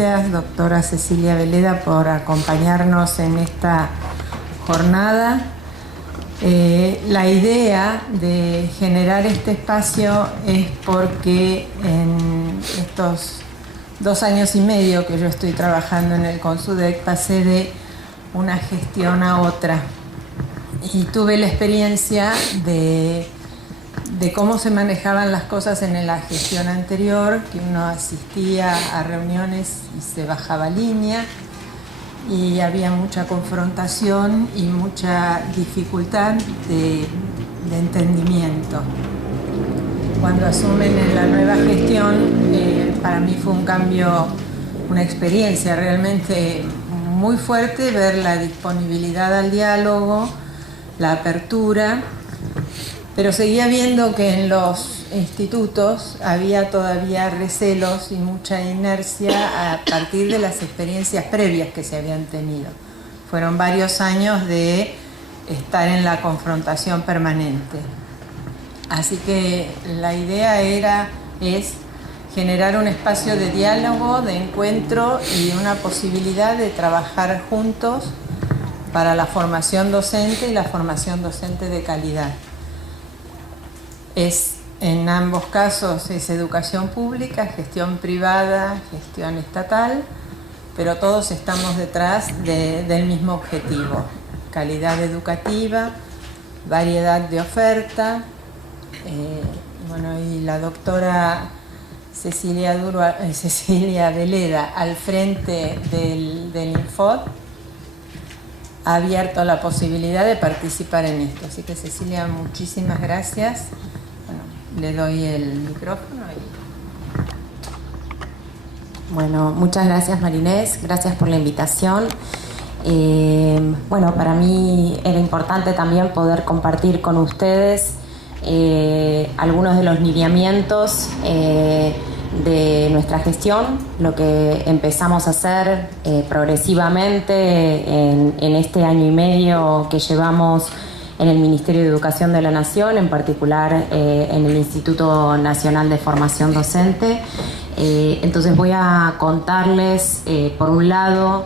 gracias, doctora Cecilia Veleda, por acompañarnos en esta jornada. La idea de generar este espacio es porque en estos 2 años y medio que yo estoy trabajando en el CONSUDEC pasé de una gestión a otra y tuve la experiencia de cómo se manejaban las cosas en la gestión anterior, que uno asistía a reuniones y se bajaba línea y había mucha confrontación y mucha dificultad de entendimiento. Cuando asumen en la nueva gestión, para mí fue un cambio, una experiencia realmente muy fuerte, ver la disponibilidad al diálogo, la apertura, pero seguía viendo que en los institutos había todavía recelos y mucha inercia a partir de las experiencias previas que se habían tenido. Fueron varios años de estar en la confrontación permanente. Así que la idea es generar un espacio de diálogo, de encuentro y una posibilidad de trabajar juntos para la formación docente y la formación docente de calidad. En ambos casos es educación pública, gestión privada, gestión estatal, pero todos estamos detrás del mismo objetivo: calidad educativa, variedad de oferta. Y la doctora Cecilia Veleda al frente del INFOD ha abierto la posibilidad de participar en esto. Así que, Cecilia, muchísimas gracias. Le doy el micrófono. Bueno, muchas gracias, Marinés. Gracias por la invitación. Para mí era importante también poder compartir con ustedes algunos de los lineamientos de nuestra gestión, lo que empezamos a hacer progresivamente en este año y medio que llevamos en el Ministerio de Educación de la Nación, en particular en el Instituto Nacional de Formación Docente. Entonces voy a contarles, por un lado,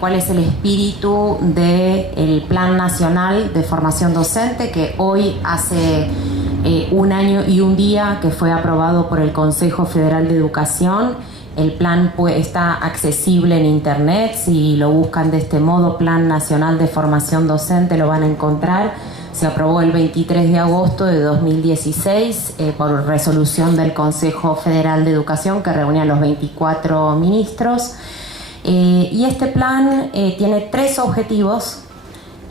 cuál es el espíritu del Plan Nacional de Formación Docente, que hoy hace 1 año y 1 día que fue aprobado por el Consejo Federal de Educación. El plan está accesible en internet. Si lo buscan de este modo, Plan Nacional de Formación Docente, lo van a encontrar. Se aprobó el 23 de agosto de 2016 por resolución del Consejo Federal de Educación, que reunía a los 24 ministros. Y este plan tiene 3 objetivos,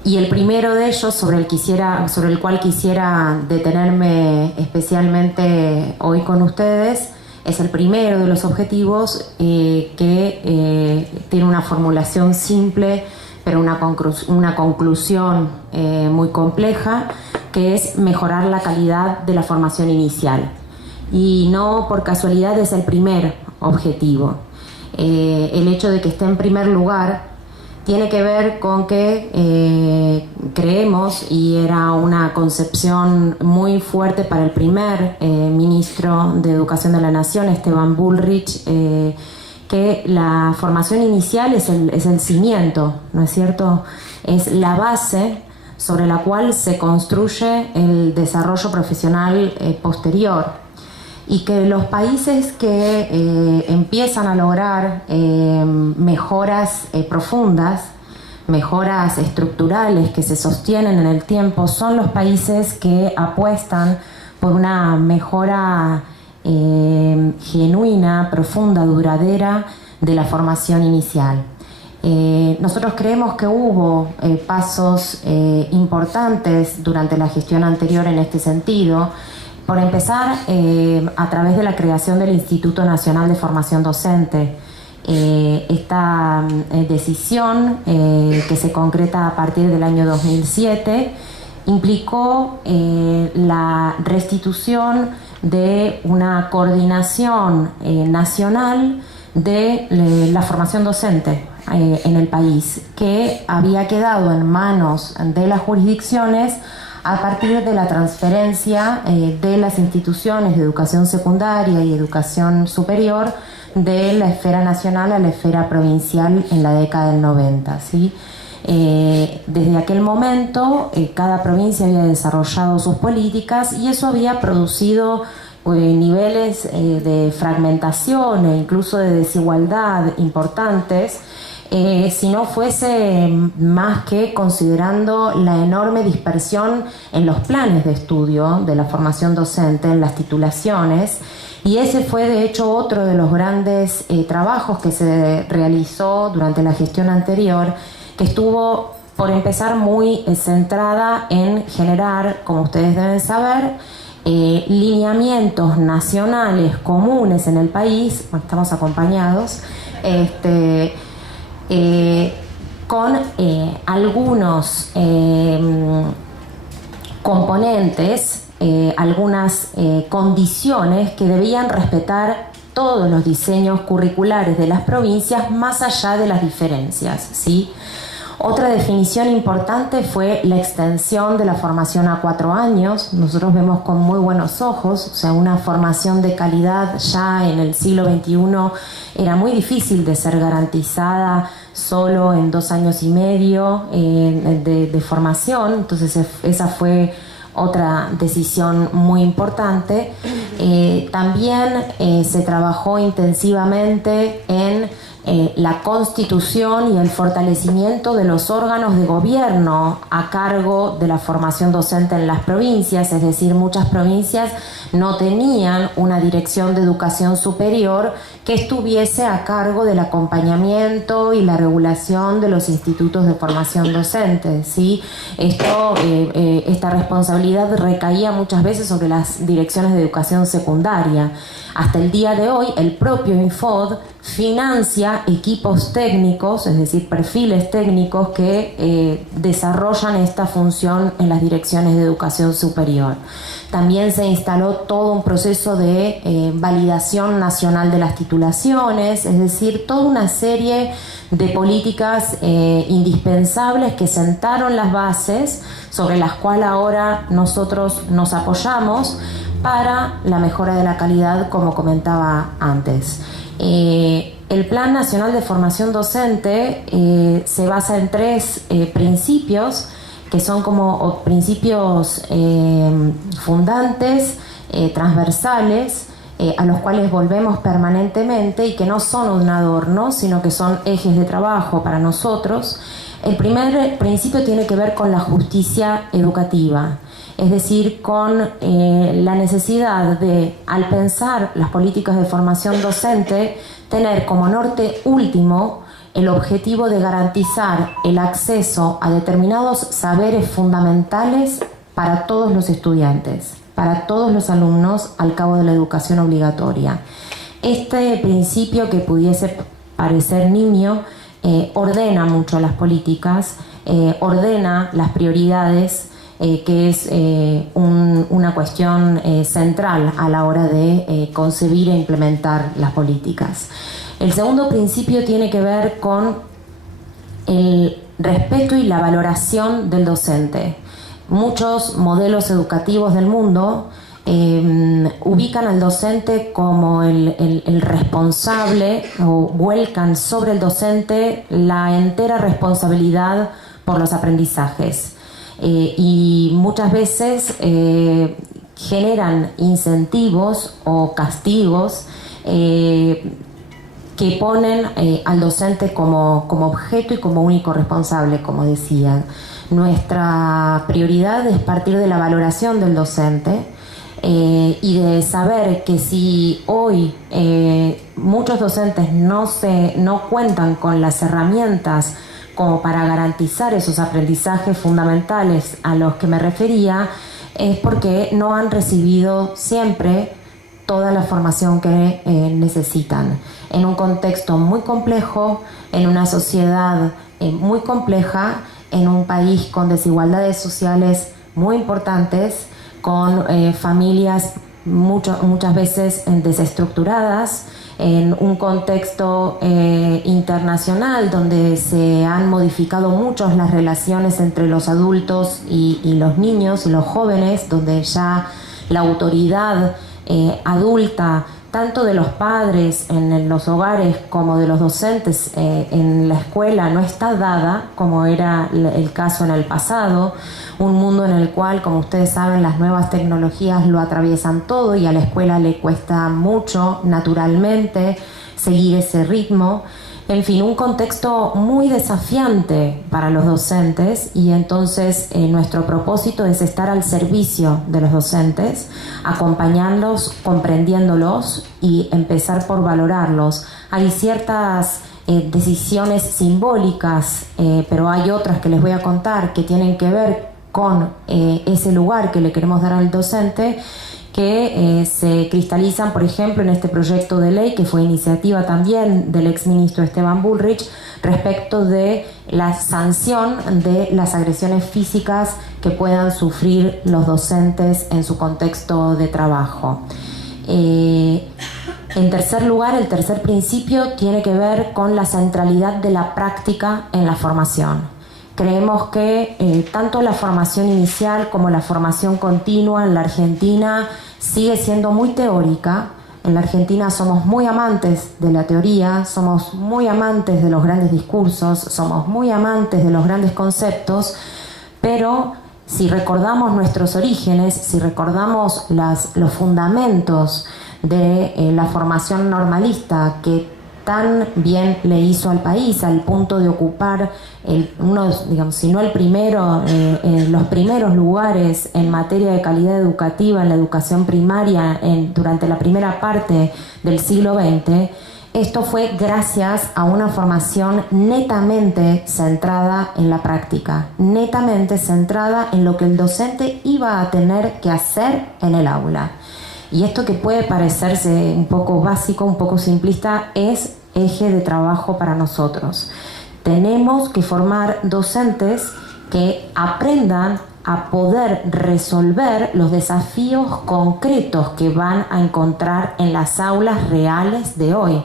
y el primero de ellos, sobre el cual quisiera detenerme especialmente hoy con ustedes, es el primero de los objetivos que tiene una formulación simple, pero una conclusión muy compleja, que es mejorar la calidad de la formación inicial. Y no por casualidad es el primer objetivo. El hecho de que esté en primer lugar tiene que ver con que creemos, y era una concepción muy fuerte para el primer ministro de Educación de la Nación, Esteban Bullrich, que la formación inicial es el cimiento, ¿no es cierto? Es la base sobre la cual se construye el desarrollo profesional posterior. Y que los países que empiezan a lograr mejoras profundas, mejoras estructurales que se sostienen en el tiempo, son los países que apuestan por una mejora genuina, profunda, duradera de la formación inicial. Nosotros creemos que hubo pasos importantes durante la gestión anterior en este sentido. Por empezar, a través de la creación del Instituto Nacional de Formación Docente. Esta decisión, que se concreta a partir del año 2007, implicó la restitución de una coordinación nacional de la formación docente en el país, que había quedado en manos de las jurisdicciones a partir de la transferencia de las instituciones de educación secundaria y educación superior de la esfera nacional a la esfera provincial en la década del 90, ¿sí? Desde aquel momento cada provincia había desarrollado sus políticas y eso había producido niveles de fragmentación e incluso de desigualdad importantes, si no fuese más que considerando la enorme dispersión en los planes de estudio de la formación docente, en las titulaciones. Y ese fue de hecho otro de los grandes trabajos que se realizó durante la gestión anterior, que estuvo, por empezar, muy centrada en generar, como ustedes deben saber, lineamientos nacionales comunes en el país. Bueno, estamos acompañados con algunos componentes, algunas condiciones que debían respetar todos los diseños curriculares de las provincias más allá de las diferencias, ¿sí? Otra definición importante fue la extensión de la formación a 4 años. Nosotros vemos con muy buenos ojos, o sea, una formación de calidad ya en el siglo XXI era muy difícil de ser garantizada solo en 2 años y medio de formación. Entonces esa fue otra decisión muy importante. También se trabajó intensivamente en la constitución y el fortalecimiento de los órganos de gobierno a cargo de la formación docente en las provincias, es decir, muchas provincias no tenían una dirección de educación superior que estuviese a cargo del acompañamiento y la regulación de los institutos de formación docente, ¿sí? Esta responsabilidad recaía muchas veces sobre las direcciones de educación secundaria. Hasta el día de hoy, el propio Infod financia equipos técnicos, es decir, perfiles técnicos que desarrollan esta función en las direcciones de educación superior. También se instaló todo un proceso de validación nacional de las titulaciones, es decir, toda una serie de políticas indispensables que sentaron las bases sobre las cuales ahora nosotros nos apoyamos para la mejora de la calidad, como comentaba antes. El Plan Nacional de Formación Docente se basa en 3 principios que son como principios fundantes, transversales, a los cuales volvemos permanentemente y que no son un adorno, sino que son ejes de trabajo para nosotros. El primer principio tiene que ver con la justicia educativa, es decir, con la necesidad de, al pensar las políticas de formación docente, tener como norte último el objetivo de garantizar el acceso a determinados saberes fundamentales para todos los estudiantes, para todos los alumnos al cabo de la educación obligatoria. Este principio, que pudiese parecer nimio, ordena mucho las políticas, ordena las prioridades, que es una cuestión central a la hora de concebir e implementar las políticas. El segundo principio tiene que ver con el respeto y la valoración del docente. Muchos modelos educativos del mundo ubican al docente como el responsable, o vuelcan sobre el docente la entera responsabilidad por los aprendizajes. Y muchas veces generan incentivos o castigos que ponen al docente como objeto y como único responsable, como decía. Nuestra prioridad es partir de la valoración del docente y de saber que si hoy muchos docentes no cuentan con las herramientas como para garantizar esos aprendizajes fundamentales a los que me refería, es porque no han recibido siempre toda la formación que necesitan. En un contexto muy complejo, en una sociedad muy compleja, en un país con desigualdades sociales muy importantes, con familias muchas veces desestructuradas, en un contexto internacional donde se han modificado mucho las relaciones entre los adultos y los niños y los jóvenes, donde ya la autoridad adulta, tanto de los padres en los hogares como de los docentes en la escuela, no está dada como era el caso en el pasado. Un mundo en el cual, como ustedes saben, las nuevas tecnologías lo atraviesan todo y a la escuela le cuesta mucho, naturalmente, seguir ese ritmo. En fin, un contexto muy desafiante para los docentes, y entonces nuestro propósito es estar al servicio de los docentes, acompañarlos, comprendiéndolos y empezar por valorarlos. Hay ciertas decisiones simbólicas, pero hay otras que les voy a contar que tienen que ver con ese lugar que le queremos dar al docente, que se cristalizan, por ejemplo, en este proyecto de ley, que fue iniciativa también del exministro Esteban Bullrich, respecto de la sanción de las agresiones físicas que puedan sufrir los docentes en su contexto de trabajo. En tercer lugar, el tercer principio tiene que ver con la centralidad de la práctica en la formación. Creemos que tanto la formación inicial como la formación continua en la Argentina sigue siendo muy teórica. En la Argentina somos muy amantes de la teoría, somos muy amantes de los grandes discursos, somos muy amantes de los grandes conceptos, pero si recordamos nuestros orígenes, si recordamos los fundamentos de la formación normalista que tan bien le hizo al país, al punto de ocupar digamos, si no el primero, los primeros lugares en materia de calidad educativa en la educación primaria durante la primera parte del siglo XX. Esto fue gracias a una formación netamente centrada en la práctica, netamente centrada en lo que el docente iba a tener que hacer en el aula. Y esto, que puede parecerse un poco básico, un poco simplista, es eje de trabajo para nosotros. Tenemos que formar docentes que aprendan a poder resolver los desafíos concretos que van a encontrar en las aulas reales de hoy.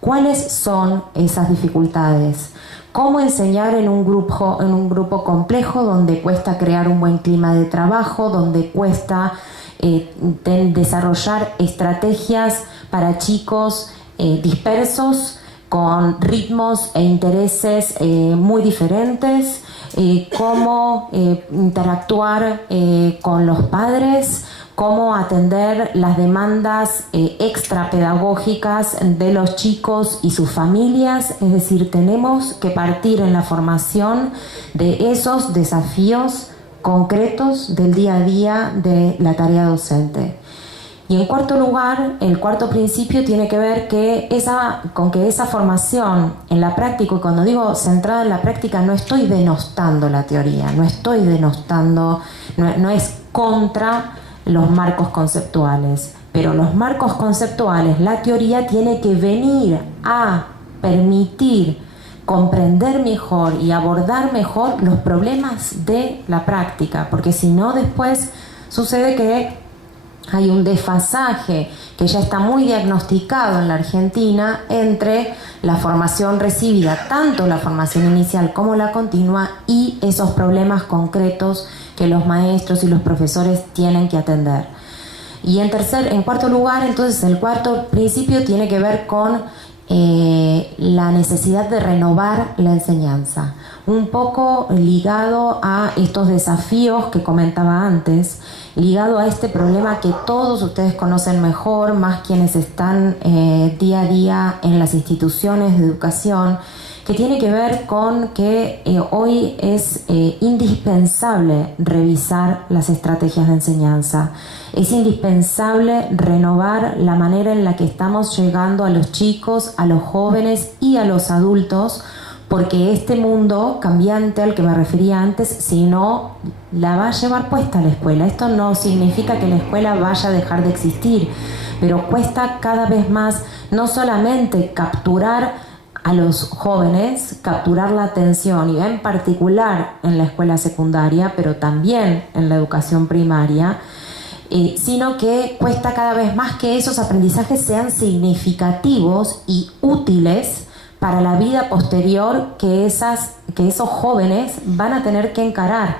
¿Cuáles son esas dificultades? ¿Cómo enseñar en un grupo complejo donde cuesta crear un buen clima de trabajo, donde cuesta desarrollar estrategias para chicos dispersos, con ritmos e intereses muy diferentes? Cómo interactuar con los padres, cómo atender las demandas extrapedagógicas de los chicos y sus familias. Es decir, tenemos que partir en la formación de esos desafíos concretos del día a día de la tarea docente. Y en cuarto lugar, el cuarto principio tiene que ver con que esa formación en la práctica, y cuando digo centrada en la práctica, no estoy denostando la teoría, no estoy denostando, no es contra los marcos conceptuales, pero los marcos conceptuales, la teoría tiene que venir a permitir comprender mejor y abordar mejor los problemas de la práctica, porque si no, después sucede que hay un desfasaje que ya está muy diagnosticado en la Argentina entre la formación recibida, tanto la formación inicial como la continua, y esos problemas concretos que los maestros y los profesores tienen que atender. Y en cuarto lugar, entonces, el cuarto principio tiene que ver con la necesidad de renovar la enseñanza, un poco ligado a estos desafíos que comentaba antes, ligado a este problema que todos ustedes conocen mejor, más quienes están día a día en las instituciones de educación, que tiene que ver con que hoy es indispensable revisar las estrategias de enseñanza. Es indispensable renovar la manera en la que estamos llegando a los chicos, a los jóvenes y a los adultos, porque este mundo cambiante al que me refería antes, si no, la va a llevar puesta la escuela. Esto no significa que la escuela vaya a dejar de existir, pero cuesta cada vez más no solamente capturar a los jóvenes, capturar la atención, y en particular en la escuela secundaria, pero también en la educación primaria, sino que cuesta cada vez más que esos aprendizajes sean significativos y útiles para la vida posterior que esos jóvenes van a tener que encarar.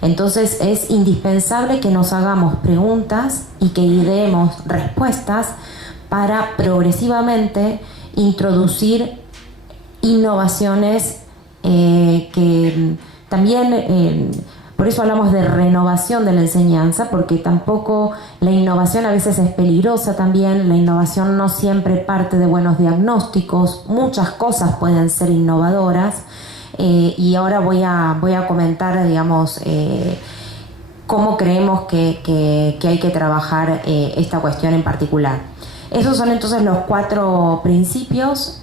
Entonces es indispensable que nos hagamos preguntas y que ideemos respuestas para progresivamente introducir innovaciones que también, por eso hablamos de renovación de la enseñanza, porque tampoco la innovación a veces es peligrosa también. La innovación no siempre parte de buenos diagnósticos, muchas cosas pueden ser innovadoras, y ahora voy a comentar, digamos, cómo creemos que hay que trabajar esta cuestión en particular. Esos son entonces los 4 principios.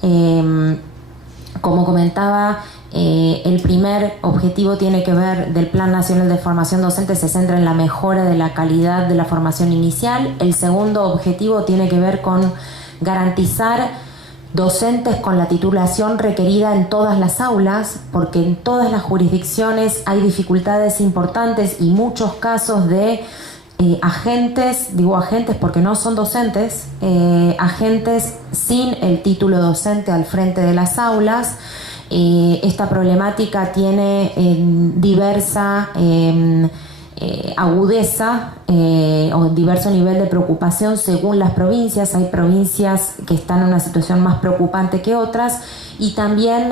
Como comentaba, el primer objetivo tiene que ver del Plan Nacional de Formación Docente, se centra en la mejora de la calidad de la formación inicial. El segundo objetivo tiene que ver con garantizar docentes con la titulación requerida en todas las aulas, porque en todas las jurisdicciones hay dificultades importantes y muchos casos de agentes, digo agentes porque no son docentes, agentes sin el título docente al frente de las aulas. Esta problemática tiene diversa agudeza o diverso nivel de preocupación según las provincias. Hay provincias que están en una situación más preocupante que otras, y también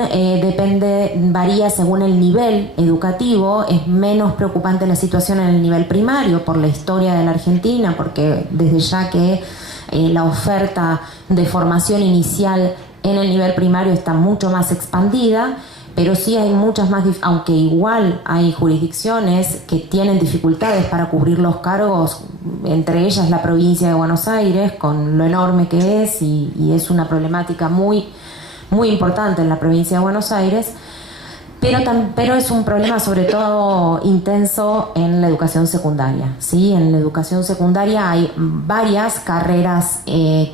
varía según el nivel educativo. Es menos preocupante la situación en el nivel primario por la historia de la Argentina, porque desde ya que la oferta de formación inicial en el nivel primario está mucho más expandida, pero sí hay muchas más, aunque igual hay jurisdicciones que tienen dificultades para cubrir los cargos, entre ellas la provincia de Buenos Aires, con lo enorme que es, y es una problemática muy, muy importante en la provincia de Buenos Aires, pero es un problema sobre todo intenso en la educación secundaria, ¿sí? En la educación secundaria hay varias carreras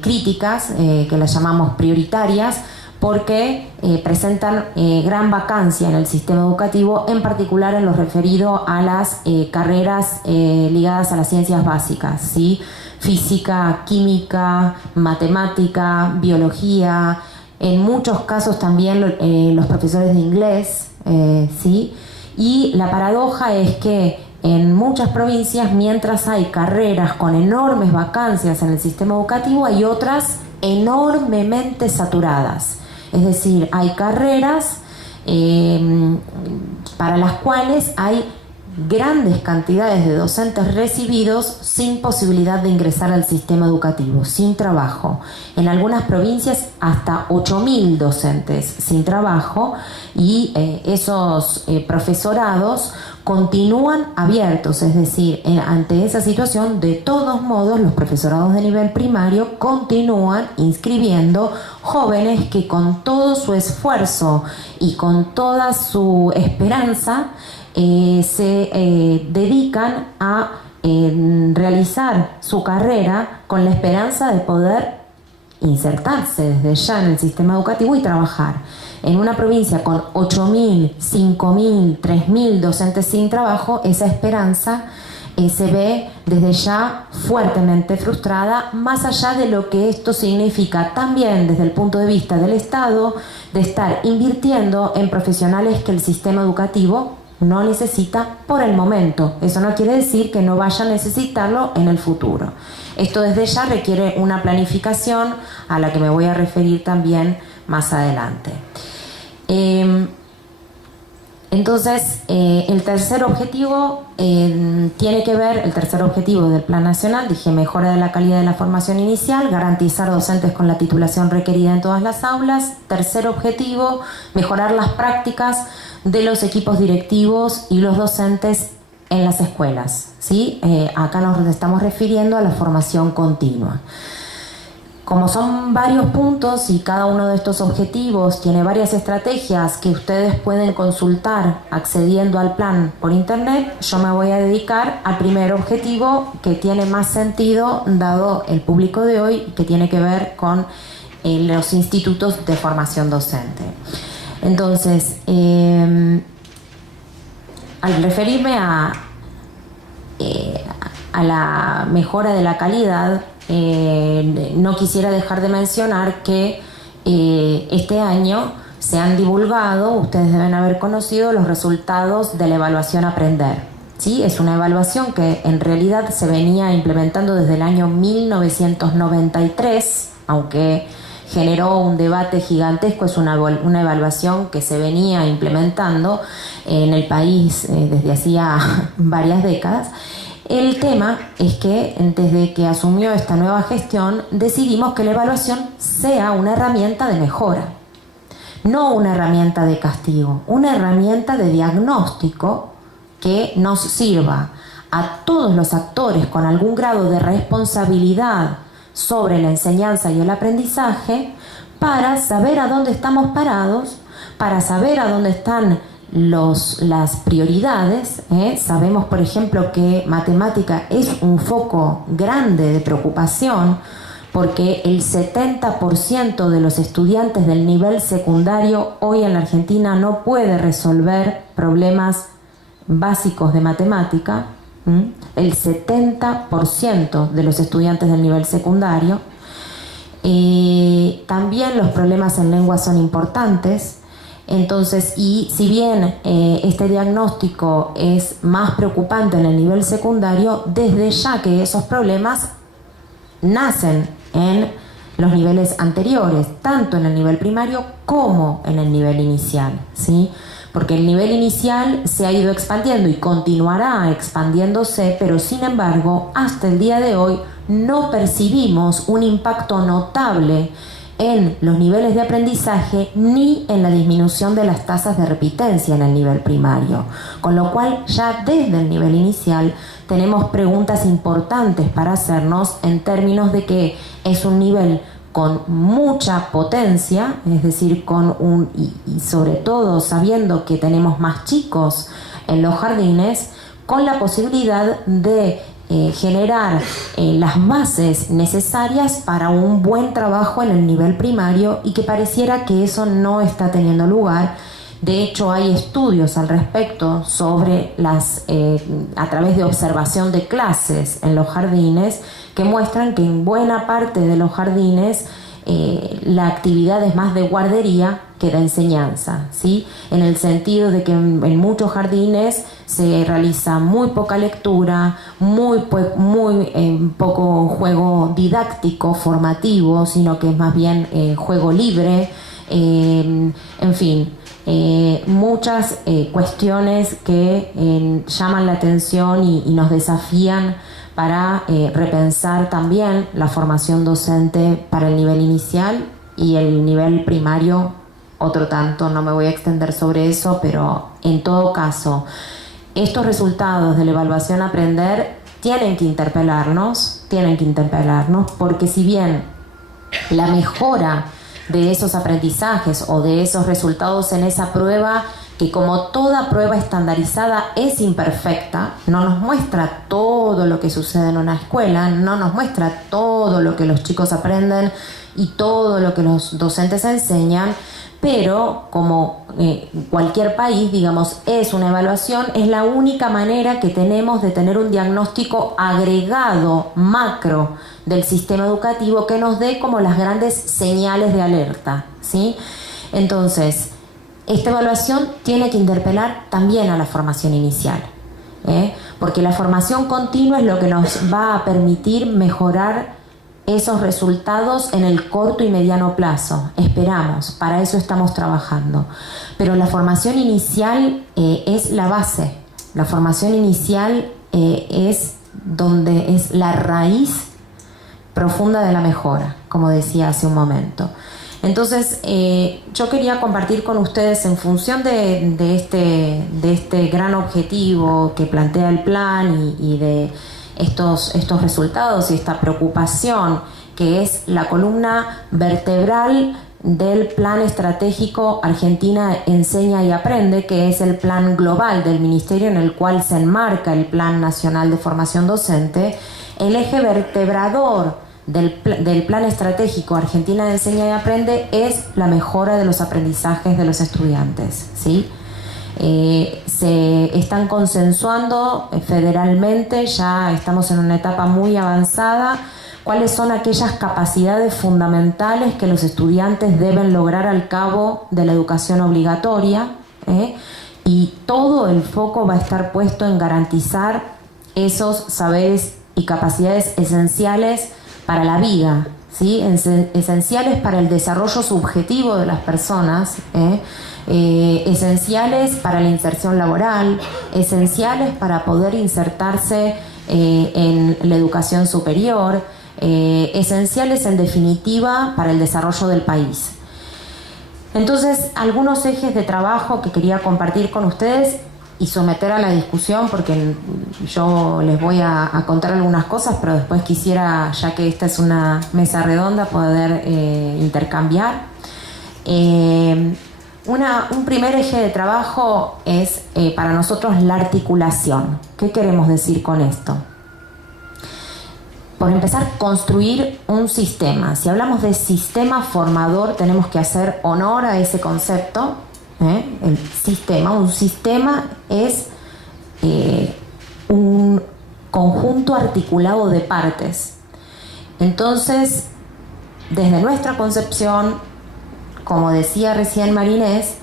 críticas, que las llamamos prioritarias, porque presentan gran vacancia en el sistema educativo, en particular en lo referido a las carreras ligadas a las ciencias básicas, ¿sí? Física, química, matemática, biología, en muchos casos también los profesores de inglés, ¿sí? Y la paradoja es que en muchas provincias, mientras hay carreras con enormes vacancias en el sistema educativo, hay otras enormemente saturadas. Es decir, hay carreras para las cuales hay grandes cantidades de docentes recibidos sin posibilidad de ingresar al sistema educativo, sin trabajo. En algunas provincias hasta 8.000 docentes sin trabajo, y esos profesorados continúan abiertos. Es decir, ante esa situación, de todos modos, los profesorados de nivel primario continúan inscribiendo jóvenes que con todo su esfuerzo y con toda su esperanza se dedican a realizar su carrera con la esperanza de poder insertarse desde ya en el sistema educativo y trabajar. En una provincia con 8.000, 5.000, 3.000 docentes sin trabajo, esa esperanza se ve desde ya fuertemente frustrada, más allá de lo que esto significa también desde el punto de vista del Estado, de estar invirtiendo en profesionales que el sistema educativo no necesita por el momento. Eso no quiere decir que no vaya a necesitarlo en el futuro. Esto desde ya requiere una planificación a la que me voy a referir también más adelante. Entonces, el tercer objetivo tiene que ver, el tercer objetivo del Plan Nacional, dije, mejora de la calidad de la formación inicial, garantizar docentes con la titulación requerida en todas las aulas. Tercer objetivo, mejorar las prácticas de los equipos directivos y los docentes en las escuelas, ¿sí? Acá nos estamos refiriendo a la formación continua. Como son varios puntos y cada uno de estos objetivos tiene varias estrategias que ustedes pueden consultar accediendo al plan por internet, yo me voy a dedicar al primer objetivo, que tiene más sentido dado el público de hoy, que tiene que ver con los institutos de formación docente. Entonces, al referirme a la mejora de la calidad, no quisiera dejar de mencionar que este año se han divulgado, ustedes deben haber conocido los resultados de la evaluación Aprender. ¿Sí? Es una evaluación que en realidad se venía implementando desde el año 1993, aunque generó un debate gigantesco. Es una evaluación que se venía implementando en el país desde hacía varias décadas. El tema es que desde que asumió esta nueva gestión decidimos que la evaluación sea una herramienta de mejora, no una herramienta de castigo, una herramienta de diagnóstico que nos sirva a todos los actores con algún grado de responsabilidad sobre la enseñanza y el aprendizaje para saber a dónde estamos parados, para saber a dónde están las prioridades. Sabemos, por ejemplo, que matemática es un foco grande de preocupación porque el 70% de los estudiantes del nivel secundario hoy en la Argentina no puede resolver problemas básicos de matemática. El 70% de los estudiantes del nivel secundario. También los problemas en lengua son importantes. Entonces, y si bien este diagnóstico es más preocupante en el nivel secundario, desde ya que esos problemas nacen en los niveles anteriores, tanto en el nivel primario como en el nivel inicial, ¿sí? Porque el nivel inicial se ha ido expandiendo y continuará expandiéndose, pero sin embargo, hasta el día de hoy no percibimos un impacto notable en los niveles de aprendizaje ni en la disminución de las tasas de repitencia en el nivel primario, con lo cual ya desde el nivel inicial tenemos preguntas importantes para hacernos en términos de que es un nivel con mucha potencia, es decir, y sobre todo sabiendo que tenemos más chicos en los jardines, con la posibilidad de generar las bases necesarias para un buen trabajo en el nivel primario, y que pareciera que eso no está teniendo lugar. De hecho, hay estudios al respecto sobre a través de observación de clases en los jardines que muestran que en buena parte de los jardines la actividad es más de guardería que de enseñanza, ¿sí? En el sentido de que en muchos jardines se realiza muy poca lectura, muy poco juego didáctico, formativo, sino que es más bien juego libre, en fin. Muchas cuestiones que llaman la atención y nos desafían para repensar también la formación docente para el nivel inicial y el nivel primario, otro tanto. No me voy a extender sobre eso, pero en todo caso, estos resultados de la evaluación Aprender tienen que interpelarnos, porque si bien la mejora de esos aprendizajes o de esos resultados en esa prueba, que como toda prueba estandarizada es imperfecta, no nos muestra todo lo que sucede en una escuela, no nos muestra todo lo que los chicos aprenden y todo lo que los docentes enseñan, pero como cualquier país, digamos, es una evaluación, es la única manera que tenemos de tener un diagnóstico agregado, macro, del sistema educativo que nos dé como las grandes señales de alerta, ¿sí? Entonces, esta evaluación tiene que interpelar también a la formación inicial, porque la formación continua es lo que nos va a permitir mejorar esos resultados en el corto y mediano plazo. Esperamos, para eso estamos trabajando. Pero la formación inicial es la base. La formación inicial es la raíz profunda de la mejora, como decía hace un momento. Entonces, yo quería compartir con ustedes, en función de este gran objetivo que plantea el plan y de estos resultados y esta preocupación, que es la columna vertebral del Plan Estratégico Argentina Enseña y Aprende, que es el plan global del Ministerio en el cual se enmarca el Plan Nacional de Formación Docente. El eje vertebrador del Plan Estratégico Argentina Enseña y Aprende es la mejora de los aprendizajes de los estudiantes, ¿sí? se están consensuando federalmente, ya estamos en una etapa muy avanzada, cuáles son aquellas capacidades fundamentales que los estudiantes deben lograr al cabo de la educación obligatoria, y todo el foco va a estar puesto en garantizar esos saberes y capacidades esenciales para la vida, ¿sí? Esenciales para el desarrollo subjetivo de las personas, esenciales para la inserción laboral, esenciales para poder insertarse en la educación superior, esenciales en definitiva para el desarrollo del país. Entonces, algunos ejes de trabajo que quería compartir con ustedes y someter a la discusión, porque yo les voy a contar algunas cosas, pero después quisiera, ya que esta es una mesa redonda, poder intercambiar. Un primer eje de trabajo es para nosotros la articulación. ¿Qué queremos decir con esto? Por empezar, construir un sistema. Si hablamos de sistema formador, tenemos que hacer honor a ese concepto. El sistema. Un sistema es un conjunto articulado de partes. Entonces, desde nuestra concepción, como decía recién Marinés,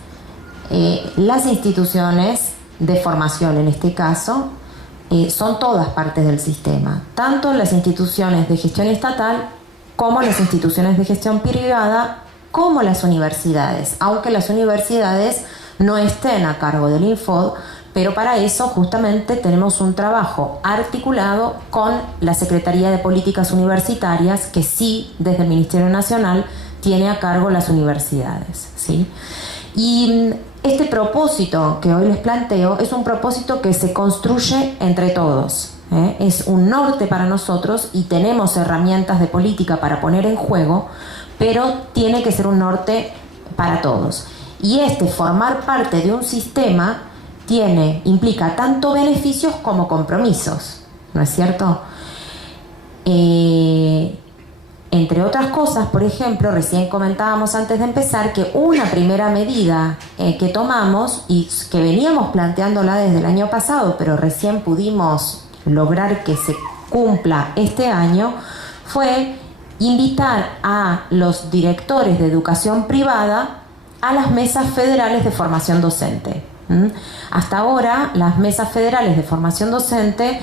las instituciones de formación, en este caso, son todas partes del sistema, tanto las instituciones de gestión estatal como las instituciones de gestión privada, como las universidades, aunque las universidades no estén a cargo del Infod, pero para eso justamente tenemos un trabajo articulado con la Secretaría de Políticas Universitarias, que sí, desde el Ministerio Nacional, tiene a cargo las universidades, ¿sí? Y este propósito que hoy les planteo es un propósito que se construye entre todos, es un norte para nosotros y tenemos herramientas de política para poner en juego, pero tiene que ser un norte para todos. Y formar parte de un sistema implica tanto beneficios como compromisos, ¿no es cierto? Entre otras cosas, por ejemplo, recién comentábamos antes de empezar que una primera medida que tomamos y que veníamos planteándola desde el año pasado, pero recién pudimos lograr que se cumpla este año, fue invitar a los directores de educación privada a las mesas federales de formación docente. Hasta ahora, las mesas federales de formación docente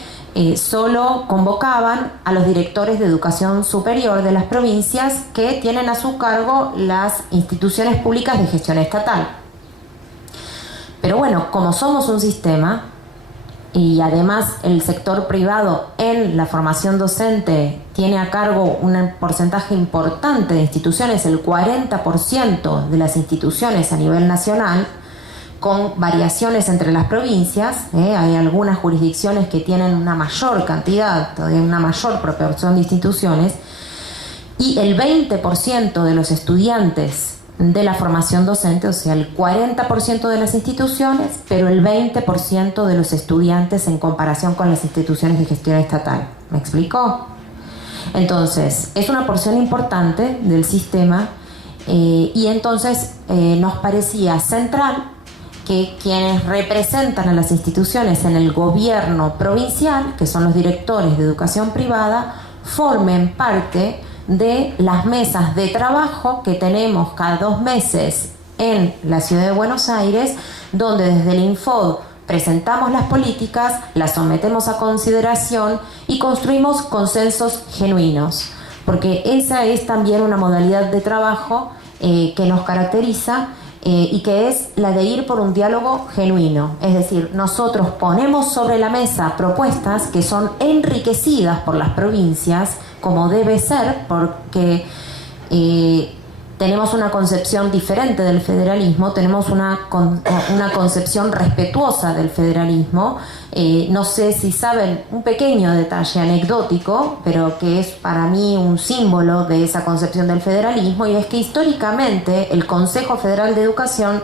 solo convocaban a los directores de educación superior de las provincias que tienen a su cargo las instituciones públicas de gestión estatal. Pero bueno, como somos un sistema y además el sector privado en la formación docente tiene a cargo un porcentaje importante de instituciones, el 40% de las instituciones a nivel nacional, con variaciones entre las provincias, hay algunas jurisdicciones que tienen una mayor cantidad, una mayor proporción de instituciones, y el 20% de los estudiantes de la formación docente, o sea, el 40% de las instituciones, pero el 20% de los estudiantes en comparación con las instituciones de gestión estatal. ¿Me explico? Entonces, es una porción importante del sistema y entonces nos parecía central que quienes representan a las instituciones en el gobierno provincial, que son los directores de educación privada, formen parte de las mesas de trabajo que tenemos cada 2 meses en la ciudad de Buenos Aires, donde desde el Infod presentamos las políticas, las sometemos a consideración y construimos consensos genuinos, porque esa es también una modalidad de trabajo que nos caracteriza y que es la de ir por un diálogo genuino. Es decir, nosotros ponemos sobre la mesa propuestas que son enriquecidas por las provincias, como debe ser, porque tenemos una concepción diferente del federalismo, tenemos una concepción respetuosa del federalismo. No sé si saben un pequeño detalle anecdótico, pero que es para mí un símbolo de esa concepción del federalismo, y es que históricamente el Consejo Federal de Educación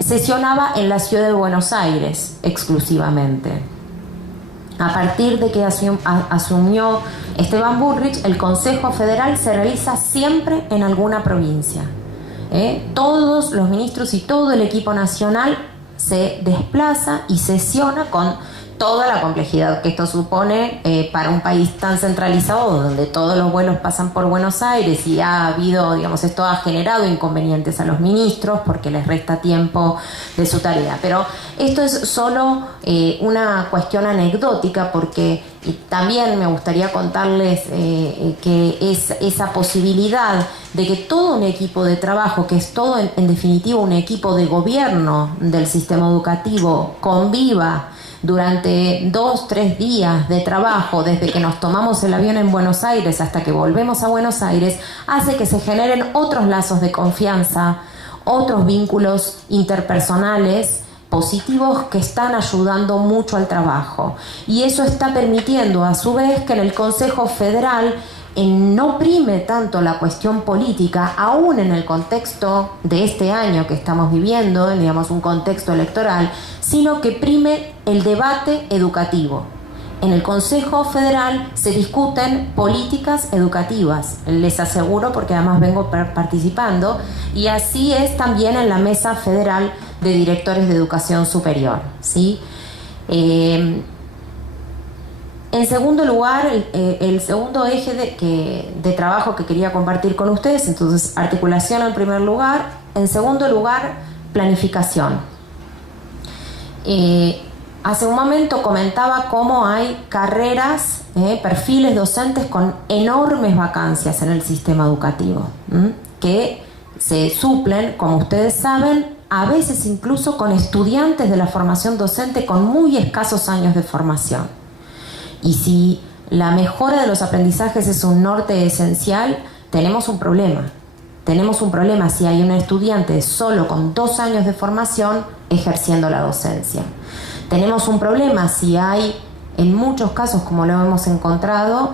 sesionaba en la ciudad de Buenos Aires exclusivamente. A partir de que asumió Esteban Bullrich, el Consejo Federal se realiza siempre en alguna provincia. Todos los ministros y todo el equipo nacional se desplaza y sesiona con toda la complejidad que esto supone para un país tan centralizado, donde todos los vuelos pasan por Buenos Aires, y ha habido, digamos, esto ha generado inconvenientes a los ministros porque les resta tiempo de su tarea. Pero esto es solo una cuestión anecdótica, porque también me gustaría contarles que es esa posibilidad de que todo un equipo de trabajo, que es todo en definitiva un equipo de gobierno del sistema educativo, conviva durante 2-3 días de trabajo, desde que nos tomamos el avión en Buenos Aires hasta que volvemos a Buenos Aires, hace que se generen otros lazos de confianza, otros vínculos interpersonales positivos que están ayudando mucho al trabajo. Y eso está permitiendo, a su vez, que en el Consejo Federal no prime tanto la cuestión política, aún en el contexto de este año que estamos viviendo, digamos un contexto electoral, sino que prime el debate educativo. En el Consejo Federal se discuten políticas educativas, les aseguro, porque además vengo participando, y así es también en la Mesa Federal de Directores de Educación Superior, ¿sí? En segundo lugar, el segundo eje de trabajo que quería compartir con ustedes, entonces articulación en primer lugar, en segundo lugar, planificación. Hace un momento comentaba cómo hay carreras, perfiles docentes con enormes vacancias en el sistema educativo, que se suplen, como ustedes saben, a veces incluso con estudiantes de la formación docente con muy escasos años de formación. Y si la mejora de los aprendizajes es un norte esencial, tenemos un problema. Tenemos un problema si hay un estudiante solo con 2 años de formación ejerciendo la docencia. Tenemos un problema si hay, en muchos casos, como lo hemos encontrado,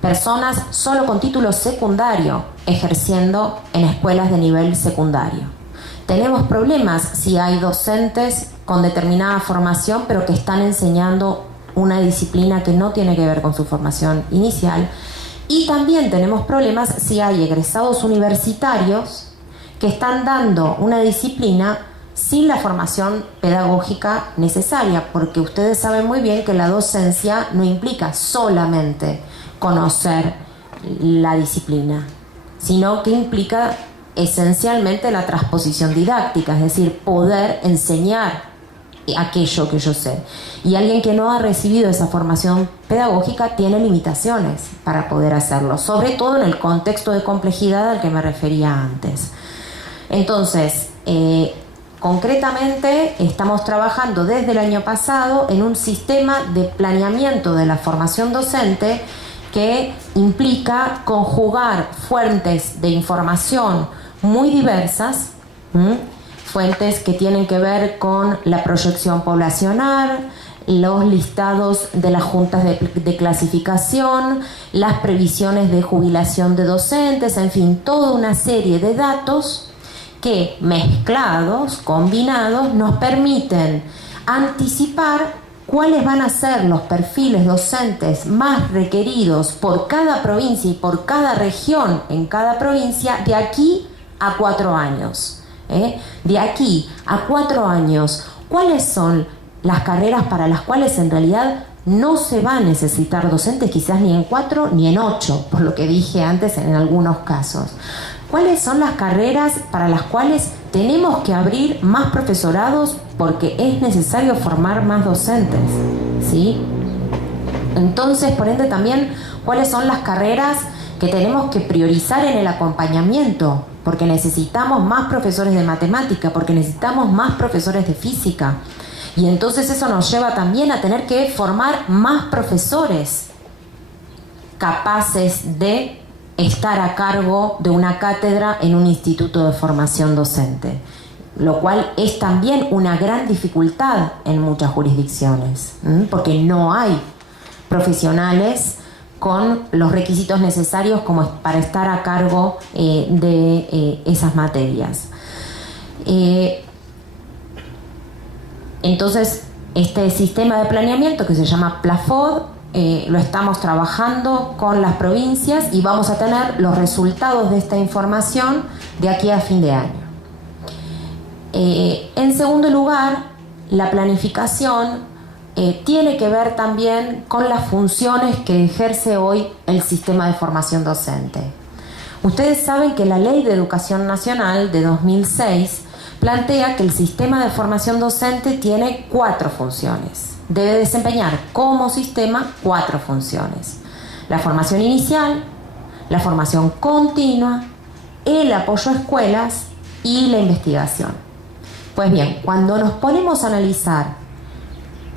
personas solo con título secundario ejerciendo en escuelas de nivel secundario. Tenemos problemas si hay docentes con determinada formación pero que están enseñando una disciplina que no tiene que ver con su formación inicial. Y también tenemos problemas si hay egresados universitarios que están dando una disciplina sin la formación pedagógica necesaria, porque ustedes saben muy bien que la docencia no implica solamente conocer la disciplina, sino que implica esencialmente la transposición didáctica, es decir, poder enseñar aquello que yo sé. Y alguien que no ha recibido esa formación pedagógica tiene limitaciones para poder hacerlo, sobre todo en el contexto de complejidad al que me refería antes. Entonces, concretamente estamos trabajando desde el año pasado en un sistema de planeamiento de la formación docente que implica conjugar fuentes de información muy diversas, fuentes que tienen que ver con la proyección poblacional, los listados de las juntas de clasificación, las previsiones de jubilación de docentes, en fin, toda una serie de datos que, mezclados, combinados, nos permiten anticipar cuáles van a ser los perfiles docentes más requeridos por cada provincia y por cada región en cada provincia de aquí a 4 años. De aquí a 4 años, ¿cuáles son las carreras para las cuales en realidad no se va a necesitar docentes, quizás ni en 4 ni en 8, por lo que dije antes en algunos casos? ¿Cuáles son las carreras para las cuales tenemos que abrir más profesorados porque es necesario formar más docentes? ¿Sí? Entonces, por ende, también, ¿cuáles son las carreras que tenemos que priorizar en el acompañamiento? Porque necesitamos más profesores de matemática, porque necesitamos más profesores de física. Y entonces eso nos lleva también a tener que formar más profesores capaces de estar a cargo de una cátedra en un instituto de formación docente, lo cual es también una gran dificultad en muchas jurisdicciones, porque no hay profesionales con los requisitos necesarios como para estar a cargo de esas materias. Entonces, este sistema de planeamiento que se llama PLAFOD lo estamos trabajando con las provincias y vamos a tener los resultados de esta información de aquí a fin de año. En segundo lugar, la planificación tiene que ver también con las funciones que ejerce hoy el sistema de formación docente. Ustedes saben que la Ley de Educación Nacional de 2006 plantea que el sistema de formación docente tiene 4 funciones. Debe desempeñar como sistema 4 funciones: la formación inicial, la formación continua, el apoyo a escuelas y la investigación. Pues bien, cuando nos ponemos a analizar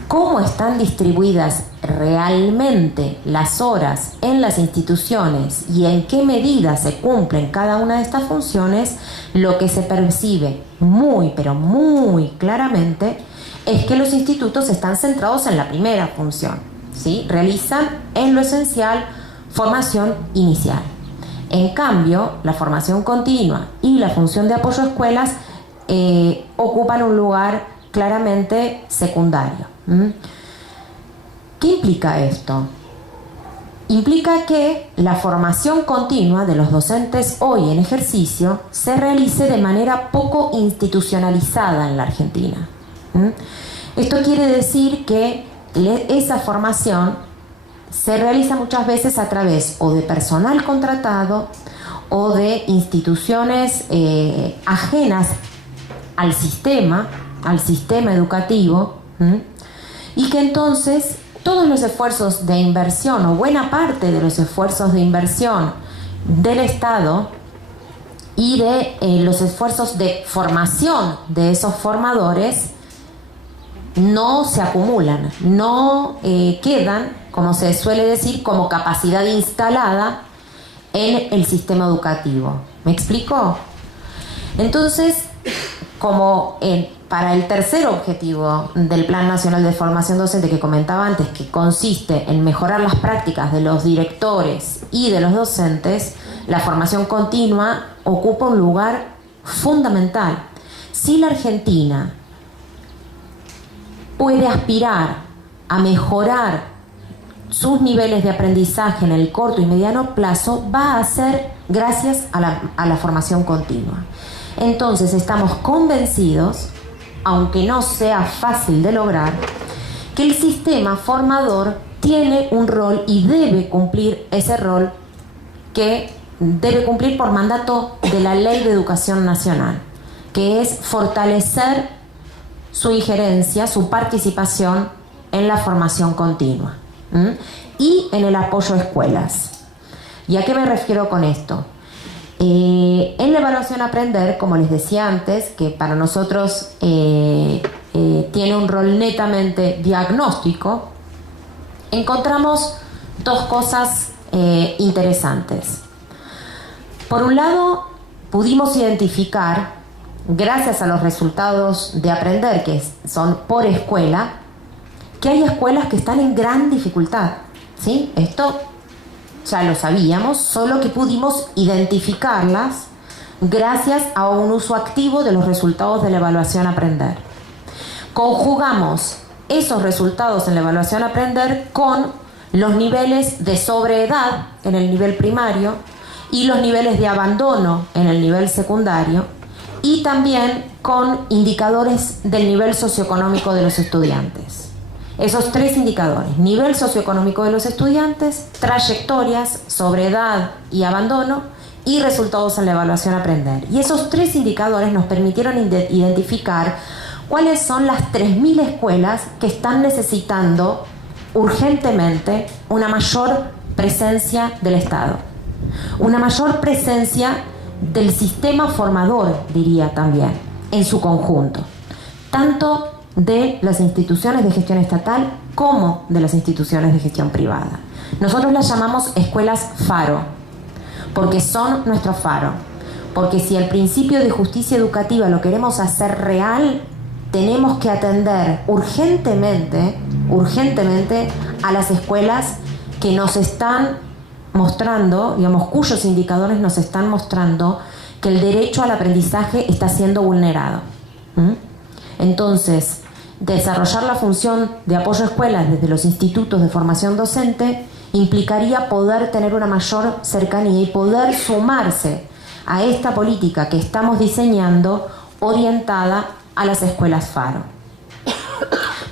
cómo están distribuidas realmente las horas en las instituciones y en qué medida se cumplen cada una de estas funciones, lo que se percibe muy, pero muy claramente es que los institutos están centrados en la primera función, ¿sí? Realizan en lo esencial formación inicial. En cambio, la formación continua y la función de apoyo a escuelas ocupan un lugar claramente secundario. ¿Qué implica esto? Implica que la formación continua de los docentes hoy en ejercicio se realice de manera poco institucionalizada en la Argentina. Esto quiere decir que esa formación se realiza muchas veces a través o de personal contratado o de instituciones ajenas al sistema educativo, y que entonces todos los esfuerzos de inversión o buena parte de los esfuerzos de inversión del Estado y de los esfuerzos de formación de esos formadores no se acumulan, no quedan, como se suele decir, como capacidad instalada en el sistema educativo. ¿Me explico? Entonces, como para el tercer objetivo del Plan Nacional de Formación Docente que comentaba antes, que consiste en mejorar las prácticas de los directores y de los docentes, la formación continua ocupa un lugar fundamental. Si la Argentina puede aspirar a mejorar sus niveles de aprendizaje en el corto y mediano plazo, va a ser gracias a la formación continua. Entonces estamos convencidos, aunque no sea fácil de lograr, que el sistema formador tiene un rol y debe cumplir ese rol que debe cumplir por mandato de la Ley de Educación Nacional, que es fortalecer su injerencia, su participación en la formación continua y en el apoyo a escuelas. ¿Y a qué me refiero con esto? En la evaluación Aprender, como les decía antes, que para nosotros tiene un rol netamente diagnóstico, encontramos 2 cosas interesantes. Por un lado, pudimos identificar, gracias a los resultados de Aprender, que son por escuela, que hay escuelas que están en gran dificultad, ¿sí? Esto ya lo sabíamos, solo que pudimos identificarlas gracias a un uso activo de los resultados de la evaluación Aprender. Conjugamos esos resultados en la evaluación Aprender con los niveles de sobreedad en el nivel primario y los niveles de abandono en el nivel secundario, y también con indicadores del nivel socioeconómico de los estudiantes. Esos 3 indicadores: nivel socioeconómico de los estudiantes, trayectorias, sobreedad y abandono, y resultados en la evaluación Aprender. Y esos 3 indicadores nos permitieron identificar cuáles son las 3.000 escuelas que están necesitando urgentemente una mayor presencia del Estado, una mayor presencia del sistema formador, diría también, en su conjunto, tanto de las instituciones de gestión estatal como de las instituciones de gestión privada. Nosotros las llamamos escuelas faro, porque son nuestro faro, porque si el principio de justicia educativa lo queremos hacer real, tenemos que atender urgentemente a las escuelas que nos están mostrando, digamos, cuyos indicadores nos están mostrando que el derecho al aprendizaje está siendo vulnerado. Entonces, desarrollar la función de apoyo a escuelas desde los institutos de formación docente implicaría poder tener una mayor cercanía y poder sumarse a esta política que estamos diseñando orientada a las escuelas Faro.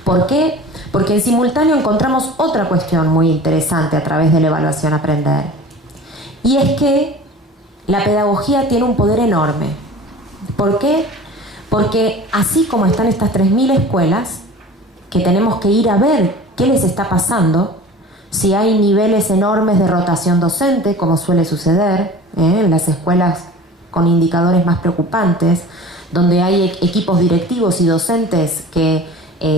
¿Por qué? Porque en simultáneo encontramos otra cuestión muy interesante a través de la evaluación aprender. Y es que la pedagogía tiene un poder enorme. ¿Por qué? Porque así como están estas 3.000 escuelas, que tenemos que ir a ver qué les está pasando, si hay niveles enormes de rotación docente, como suele suceder en las escuelas con indicadores más preocupantes, donde hay equipos directivos y docentes que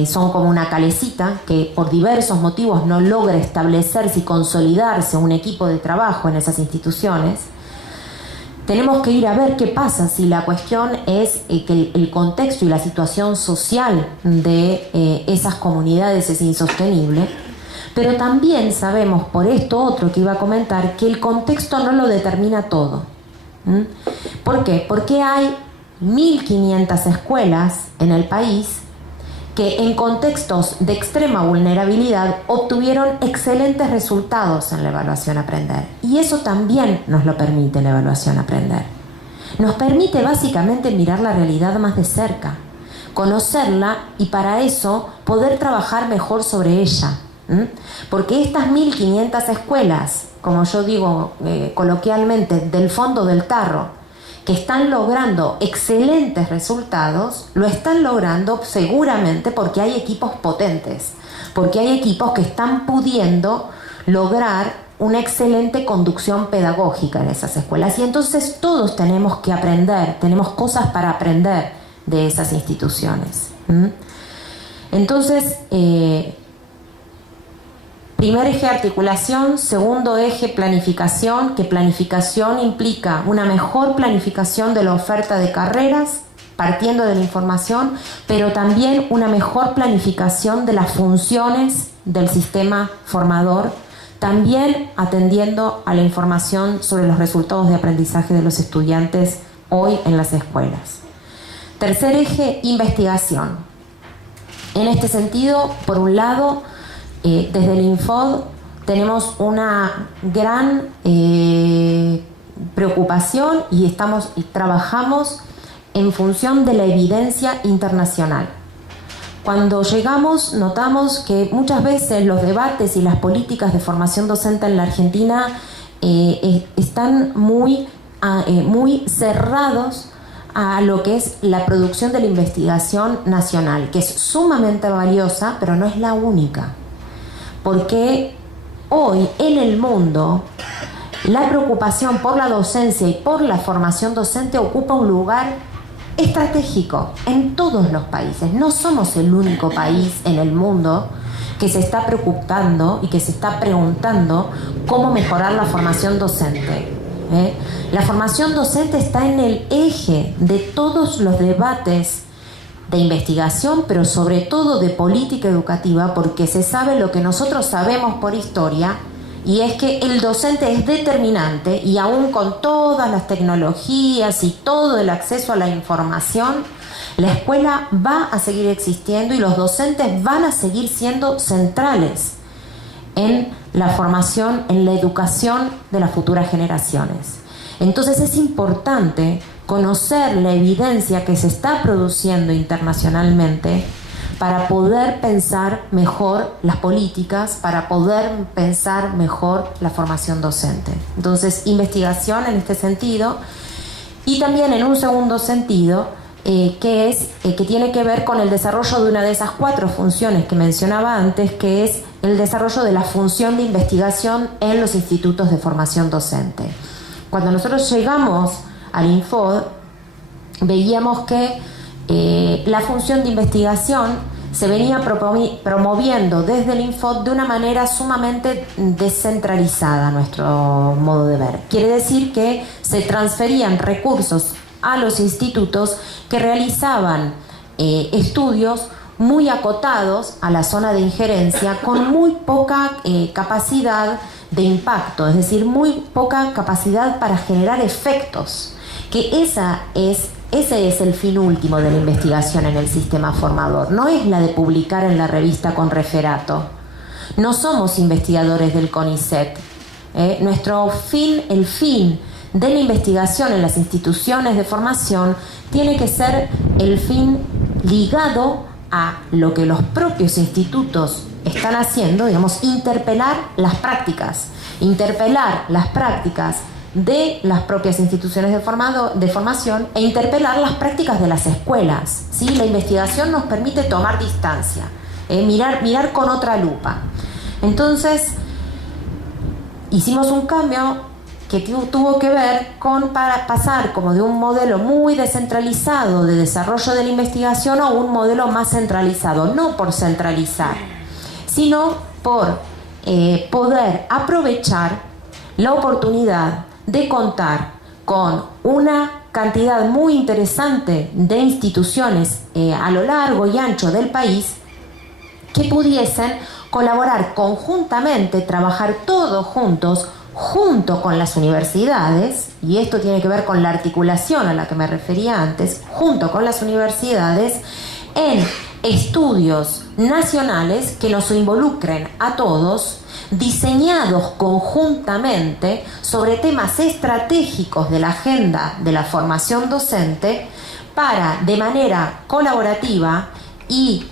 son como una calecita, que por diversos motivos no logra establecerse y consolidarse un equipo de trabajo en esas instituciones. Tenemos que ir a ver qué pasa si la cuestión es que el contexto y la situación social de esas comunidades es insostenible. Pero también sabemos, por esto otro que iba a comentar, que el contexto no lo determina todo. ¿Por qué? Porque hay 1.500 escuelas en el país que en contextos de extrema vulnerabilidad obtuvieron excelentes resultados en la evaluación aprender. Y eso también nos lo permite la evaluación aprender. Nos permite básicamente mirar la realidad más de cerca, conocerla y para eso poder trabajar mejor sobre ella. Porque estas 1.500 escuelas, como yo digo coloquialmente, del fondo del tarro, que están logrando excelentes resultados, lo están logrando seguramente porque hay equipos potentes, porque hay equipos que están pudiendo lograr una excelente conducción pedagógica en esas escuelas. Y entonces todos tenemos que aprender, tenemos cosas para aprender de esas instituciones. Entonces, primer eje, articulación. Segundo eje, planificación, que planificación implica una mejor planificación de la oferta de carreras, partiendo de la información, pero también una mejor planificación de las funciones del sistema formador, también atendiendo a la información sobre los resultados de aprendizaje de los estudiantes hoy en las escuelas. Tercer eje, investigación. En este sentido, por un lado, desde el Infod tenemos una gran preocupación y trabajamos en función de la evidencia internacional. Cuando llegamos notamos que muchas veces los debates y las políticas de formación docente en la Argentina están muy cerrados a lo que es la producción de la investigación nacional, que es sumamente valiosa, pero no es la única. Porque hoy en el mundo la preocupación por la docencia y por la formación docente ocupa un lugar estratégico en todos los países. No somos el único país en el mundo que se está preocupando y que se está preguntando cómo mejorar la formación docente. La formación docente está en el eje de todos los debates de investigación, pero sobre todo de política educativa, porque se sabe lo que nosotros sabemos por historia, y es que el docente es determinante, y aún con todas las tecnologías y todo el acceso a la información, la escuela va a seguir existiendo y los docentes van a seguir siendo centrales en la formación, en la educación de las futuras generaciones. Entonces es importante conocer la evidencia que se está produciendo internacionalmente para poder pensar mejor las políticas, para poder pensar mejor la formación docente. Entonces, investigación en este sentido, y también en un segundo sentido, que tiene que ver con el desarrollo de una de esas 4 funciones que mencionaba antes, que es el desarrollo de la función de investigación en los institutos de formación docente. Cuando nosotros llegamos al Infod, veíamos que la función de investigación se venía promoviendo desde el Infod de una manera sumamente descentralizada, a nuestro modo de ver. Quiere decir que se transferían recursos a los institutos que realizaban estudios muy acotados a la zona de injerencia, con muy poca capacidad de impacto, es decir, muy poca capacidad para generar efectos, que ese es el fin último de la investigación en el sistema formador. No es la de publicar en la revista con referato. No somos investigadores del CONICET. Nuestro fin, el fin de la investigación en las instituciones de formación tiene que ser el fin ligado a lo que los propios institutos están haciendo, digamos, interpelar las prácticas de las propias instituciones de formación e interpelar las prácticas de las escuelas, ¿sí? La investigación nos permite tomar distancia, mirar con otra lupa. Entonces, hicimos un cambio que tuvo que ver con pasar como de un modelo muy descentralizado de desarrollo de la investigación a un modelo más centralizado, no por centralizar, sino por poder aprovechar la oportunidad de contar con una cantidad muy interesante de instituciones a lo largo y ancho del país que pudiesen colaborar conjuntamente, trabajar todos juntos, junto con las universidades, y esto tiene que ver con la articulación a la que me refería antes, junto con las universidades, en estudios nacionales que nos involucren a todos, diseñados conjuntamente sobre temas estratégicos de la agenda de la formación docente para, de manera colaborativa y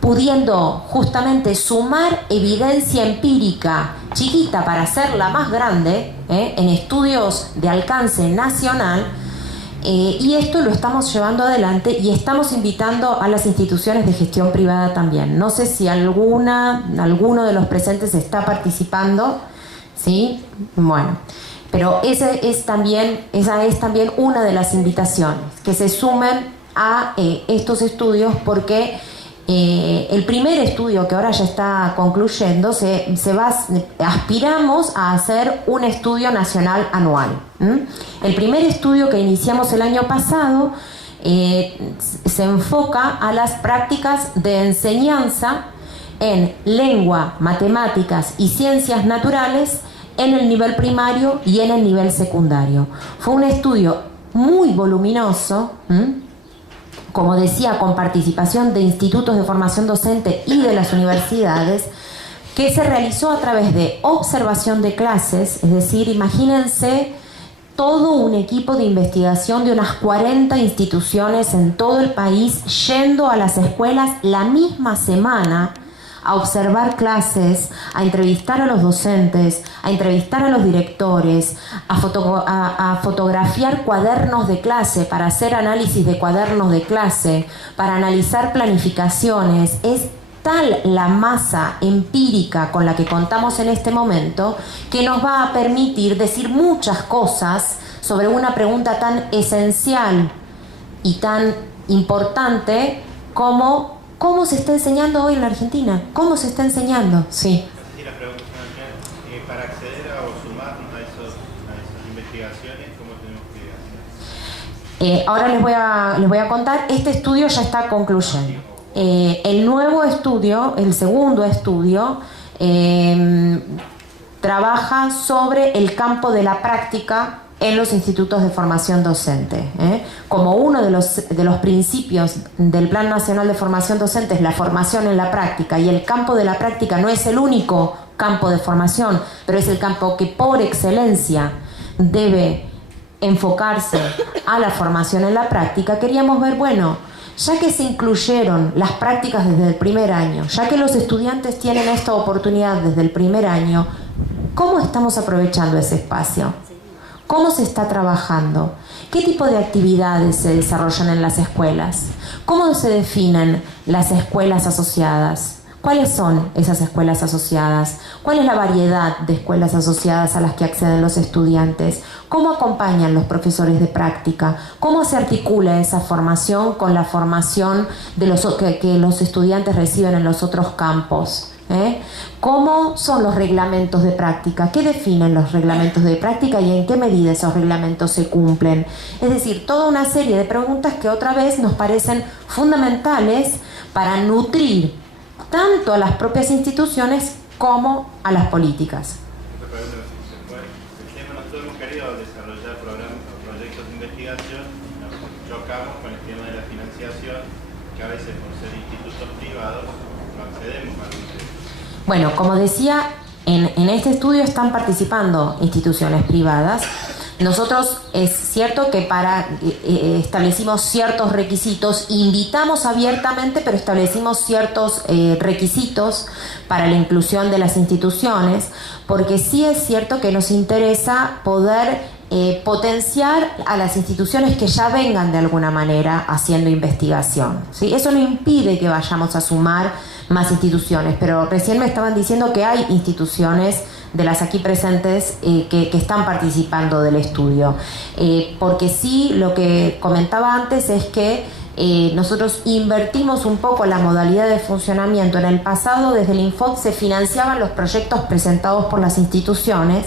pudiendo justamente sumar evidencia empírica chiquita para hacerla más grande en estudios de alcance nacional, y esto lo estamos llevando adelante y estamos invitando a las instituciones de gestión privada también. No sé si alguno de los presentes está participando, ¿sí? Bueno, pero esa es también una de las invitaciones, que se sumen a estos estudios, porque el primer estudio, que ahora ya está concluyendo, aspiramos a hacer un estudio nacional anual. El primer estudio que iniciamos el año pasado se enfoca a las prácticas de enseñanza en lengua, matemáticas y ciencias naturales en el nivel primario y en el nivel secundario. Fue un estudio muy voluminoso, como decía, con participación de institutos de formación docente y de las universidades, que se realizó a través de observación de clases, es decir, imagínense todo un equipo de investigación de unas 40 instituciones en todo el país yendo a las escuelas la misma semana a observar clases, a entrevistar a los docentes, a entrevistar a los directores, a fotografiar cuadernos de clase, para hacer análisis de cuadernos de clase, para analizar planificaciones. Es tal la masa empírica con la que contamos en este momento que nos va a permitir decir muchas cosas sobre una pregunta tan esencial y tan importante como ¿cómo se está enseñando hoy en la Argentina? ¿Cómo se está enseñando? Sí. La pregunta para acceder o sumarnos a esas investigaciones, ¿cómo tenemos que hacer? Ahora les voy a contar. Este estudio ya está concluyendo. El nuevo estudio, el segundo estudio, trabaja sobre el campo de la práctica en los institutos de formación docente. Como uno de los principios del Plan Nacional de Formación Docente es la formación en la práctica, y el campo de la práctica no es el único campo de formación, pero es el campo que por excelencia debe enfocarse a la formación en la práctica. Queríamos ver, bueno, ya que se incluyeron las prácticas desde el primer año, ya que los estudiantes tienen esta oportunidad desde el primer año, ¿cómo estamos aprovechando ese espacio? ¿Cómo se está trabajando? ¿Qué tipo de actividades se desarrollan en las escuelas? ¿Cómo se definen las escuelas asociadas? ¿Cuáles son esas escuelas asociadas? ¿Cuál es la variedad de escuelas asociadas a las que acceden los estudiantes? ¿Cómo acompañan los profesores de práctica? ¿Cómo se articula esa formación con la formación que los estudiantes reciben en los otros campos? ¿Cómo son los reglamentos de práctica? ¿Qué definen los reglamentos de práctica y en qué medida esos reglamentos se cumplen? Es decir, toda una serie de preguntas que otra vez nos parecen fundamentales para nutrir tanto a las propias instituciones como a las políticas. Nosotros hemos querido desarrollar proyectos de investigación, nos chocamos con el tema de la financiación, que a veces por ser institutos privados no accedemos a los. Bueno, como decía, en este estudio están participando instituciones privadas. Nosotros es cierto que establecimos ciertos requisitos, invitamos abiertamente, pero establecimos ciertos requisitos para la inclusión de las instituciones, porque sí es cierto que nos interesa poder potenciar a las instituciones que ya vengan de alguna manera haciendo investigación, ¿sí? Eso no impide que vayamos a sumar más instituciones, pero recién me estaban diciendo que hay instituciones de las aquí presentes que están participando del estudio, porque sí, lo que comentaba antes es que nosotros invertimos un poco la modalidad de funcionamiento. En el pasado, desde el Infod se financiaban los proyectos presentados por las instituciones,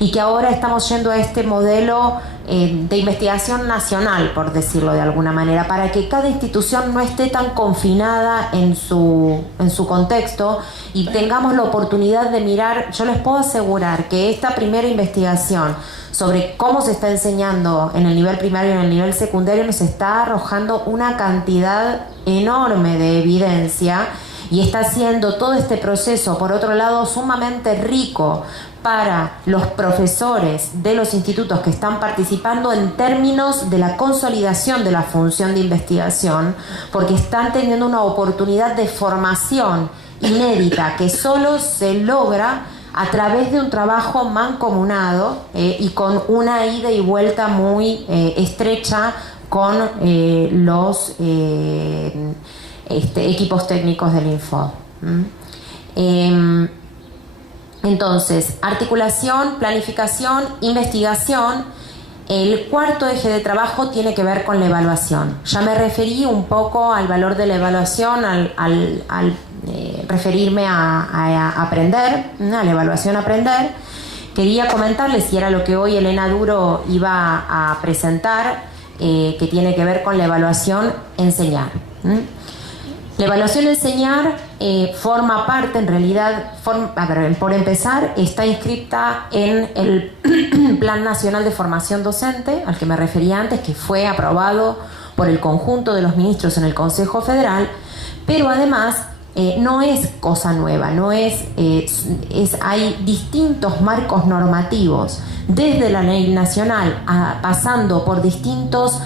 y que ahora estamos yendo a este modelo de investigación nacional, por decirlo de alguna manera, para que cada institución no esté tan confinada en su contexto y tengamos la oportunidad de mirar. Yo les puedo asegurar que esta primera investigación sobre cómo se está enseñando en el nivel primario y en el nivel secundario nos está arrojando una cantidad enorme de evidencia, y está haciendo todo este proceso, por otro lado, sumamente rico para los profesores de los institutos que están participando en términos de la consolidación de la función de investigación, porque están teniendo una oportunidad de formación inédita que solo se logra a través de un trabajo mancomunado y con una ida y vuelta muy estrecha con los equipos técnicos del Infod. Entonces, articulación, planificación, investigación. El cuarto eje de trabajo tiene que ver con la evaluación. Ya me referí un poco al valor de la evaluación al referirme a aprender, a la evaluación aprender. Quería comentarles, y era lo que hoy Elena Duro iba a presentar, que tiene que ver con la evaluación enseñar. La evaluación enseñar forma parte, en realidad, por empezar, está inscrita en el Plan Nacional de Formación Docente, al que me refería antes, que fue aprobado por el conjunto de los ministros en el Consejo Federal, pero además no es cosa nueva, hay distintos marcos normativos, desde la ley nacional pasando por distintas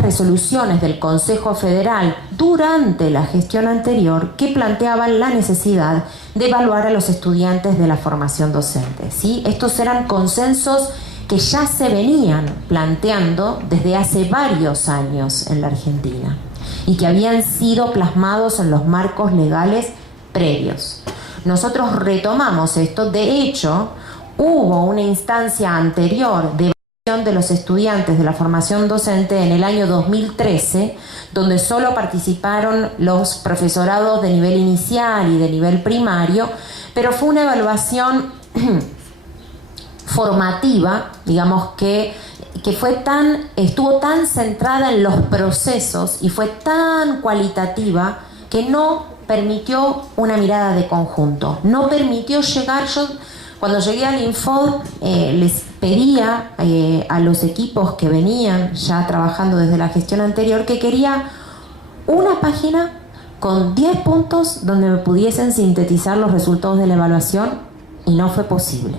resoluciones del Consejo Federal durante la gestión anterior, que planteaban la necesidad de evaluar a los estudiantes de la formación docente, ¿sí? Estos eran consensos que ya se venían planteando desde hace varios años en la Argentina y que habían sido plasmados en los marcos legales previos. Nosotros retomamos esto. De hecho, hubo una instancia anterior de de los estudiantes de la formación docente en el año 2013, donde solo participaron los profesorados de nivel inicial y de nivel primario, pero fue una evaluación formativa, digamos, que estuvo tan centrada en los procesos y fue tan cualitativa que no permitió una mirada de conjunto, no permitió llegar. Cuando llegué al Infod, les pedía a los equipos que venían ya trabajando desde la gestión anterior que quería una página con 10 puntos donde me pudiesen sintetizar los resultados de la evaluación, y no fue posible.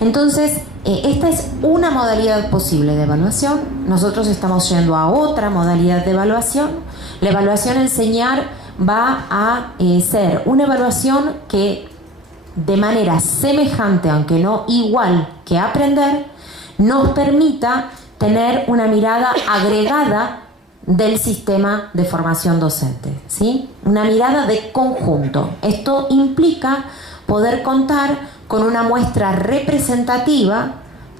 Entonces, esta es una modalidad posible de evaluación. Nosotros estamos yendo a otra modalidad de evaluación. La evaluación enseñar va a ser una evaluación que, de manera semejante, aunque no igual que aprender, nos permita tener una mirada agregada del sistema de formación docente, ¿sí? Una mirada de conjunto. Esto implica poder contar con una muestra representativa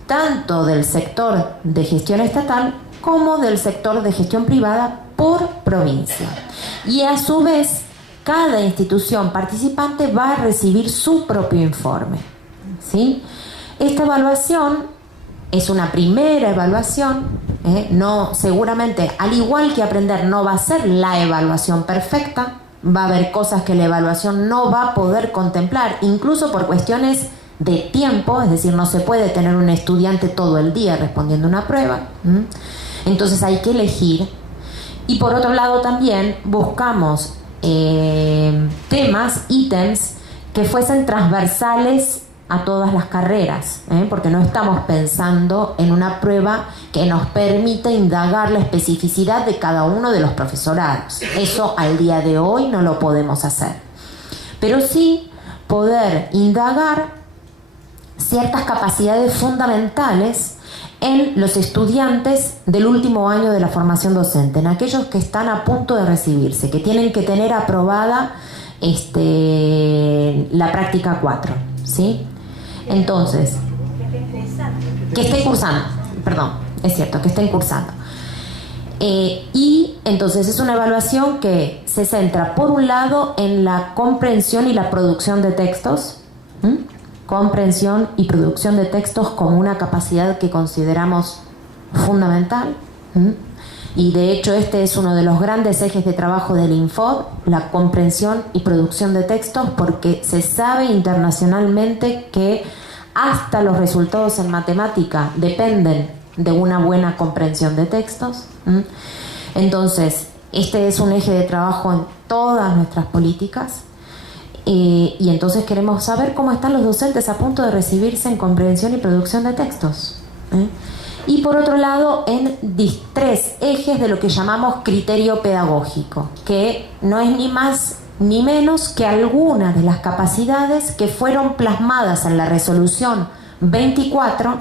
tanto del sector de gestión estatal como del sector de gestión privada por provincia. Y a su vez, cada institución participante va a recibir su propio informe, ¿sí? Esta evaluación es una primera evaluación, no, seguramente, al igual que aprender, no va a ser la evaluación perfecta. Va a haber cosas que la evaluación no va a poder contemplar, incluso por cuestiones de tiempo, es decir, no se puede tener un estudiante todo el día respondiendo una prueba. Entonces hay que elegir. Y por otro lado también buscamos temas, ítems que fuesen transversales a todas las carreras, porque no estamos pensando en una prueba que nos permita indagar la especificidad de cada uno de los profesorados. Eso al día de hoy no lo podemos hacer. Pero sí poder indagar ciertas capacidades fundamentales en los estudiantes del último año de la formación docente, en aquellos que están a punto de recibirse, que tienen que tener aprobada la práctica 4, ¿sí? Entonces, que estén cursando, perdón, es cierto, que estén cursando. Y entonces es una evaluación que se centra, por un lado, en la comprensión y la producción de textos, comprensión y producción de textos como una capacidad que consideramos fundamental. Y de hecho este es uno de los grandes ejes de trabajo del INFOD, la comprensión y producción de textos, porque se sabe internacionalmente que hasta los resultados en matemática dependen de una buena comprensión de textos. Entonces, este es un eje de trabajo en todas nuestras políticas. Y entonces queremos saber cómo están los docentes a punto de recibirse en comprensión y producción de textos. Y por otro lado, en 3 ejes de lo que llamamos criterio pedagógico, que no es ni más ni menos que algunas de las capacidades que fueron plasmadas en la resolución 24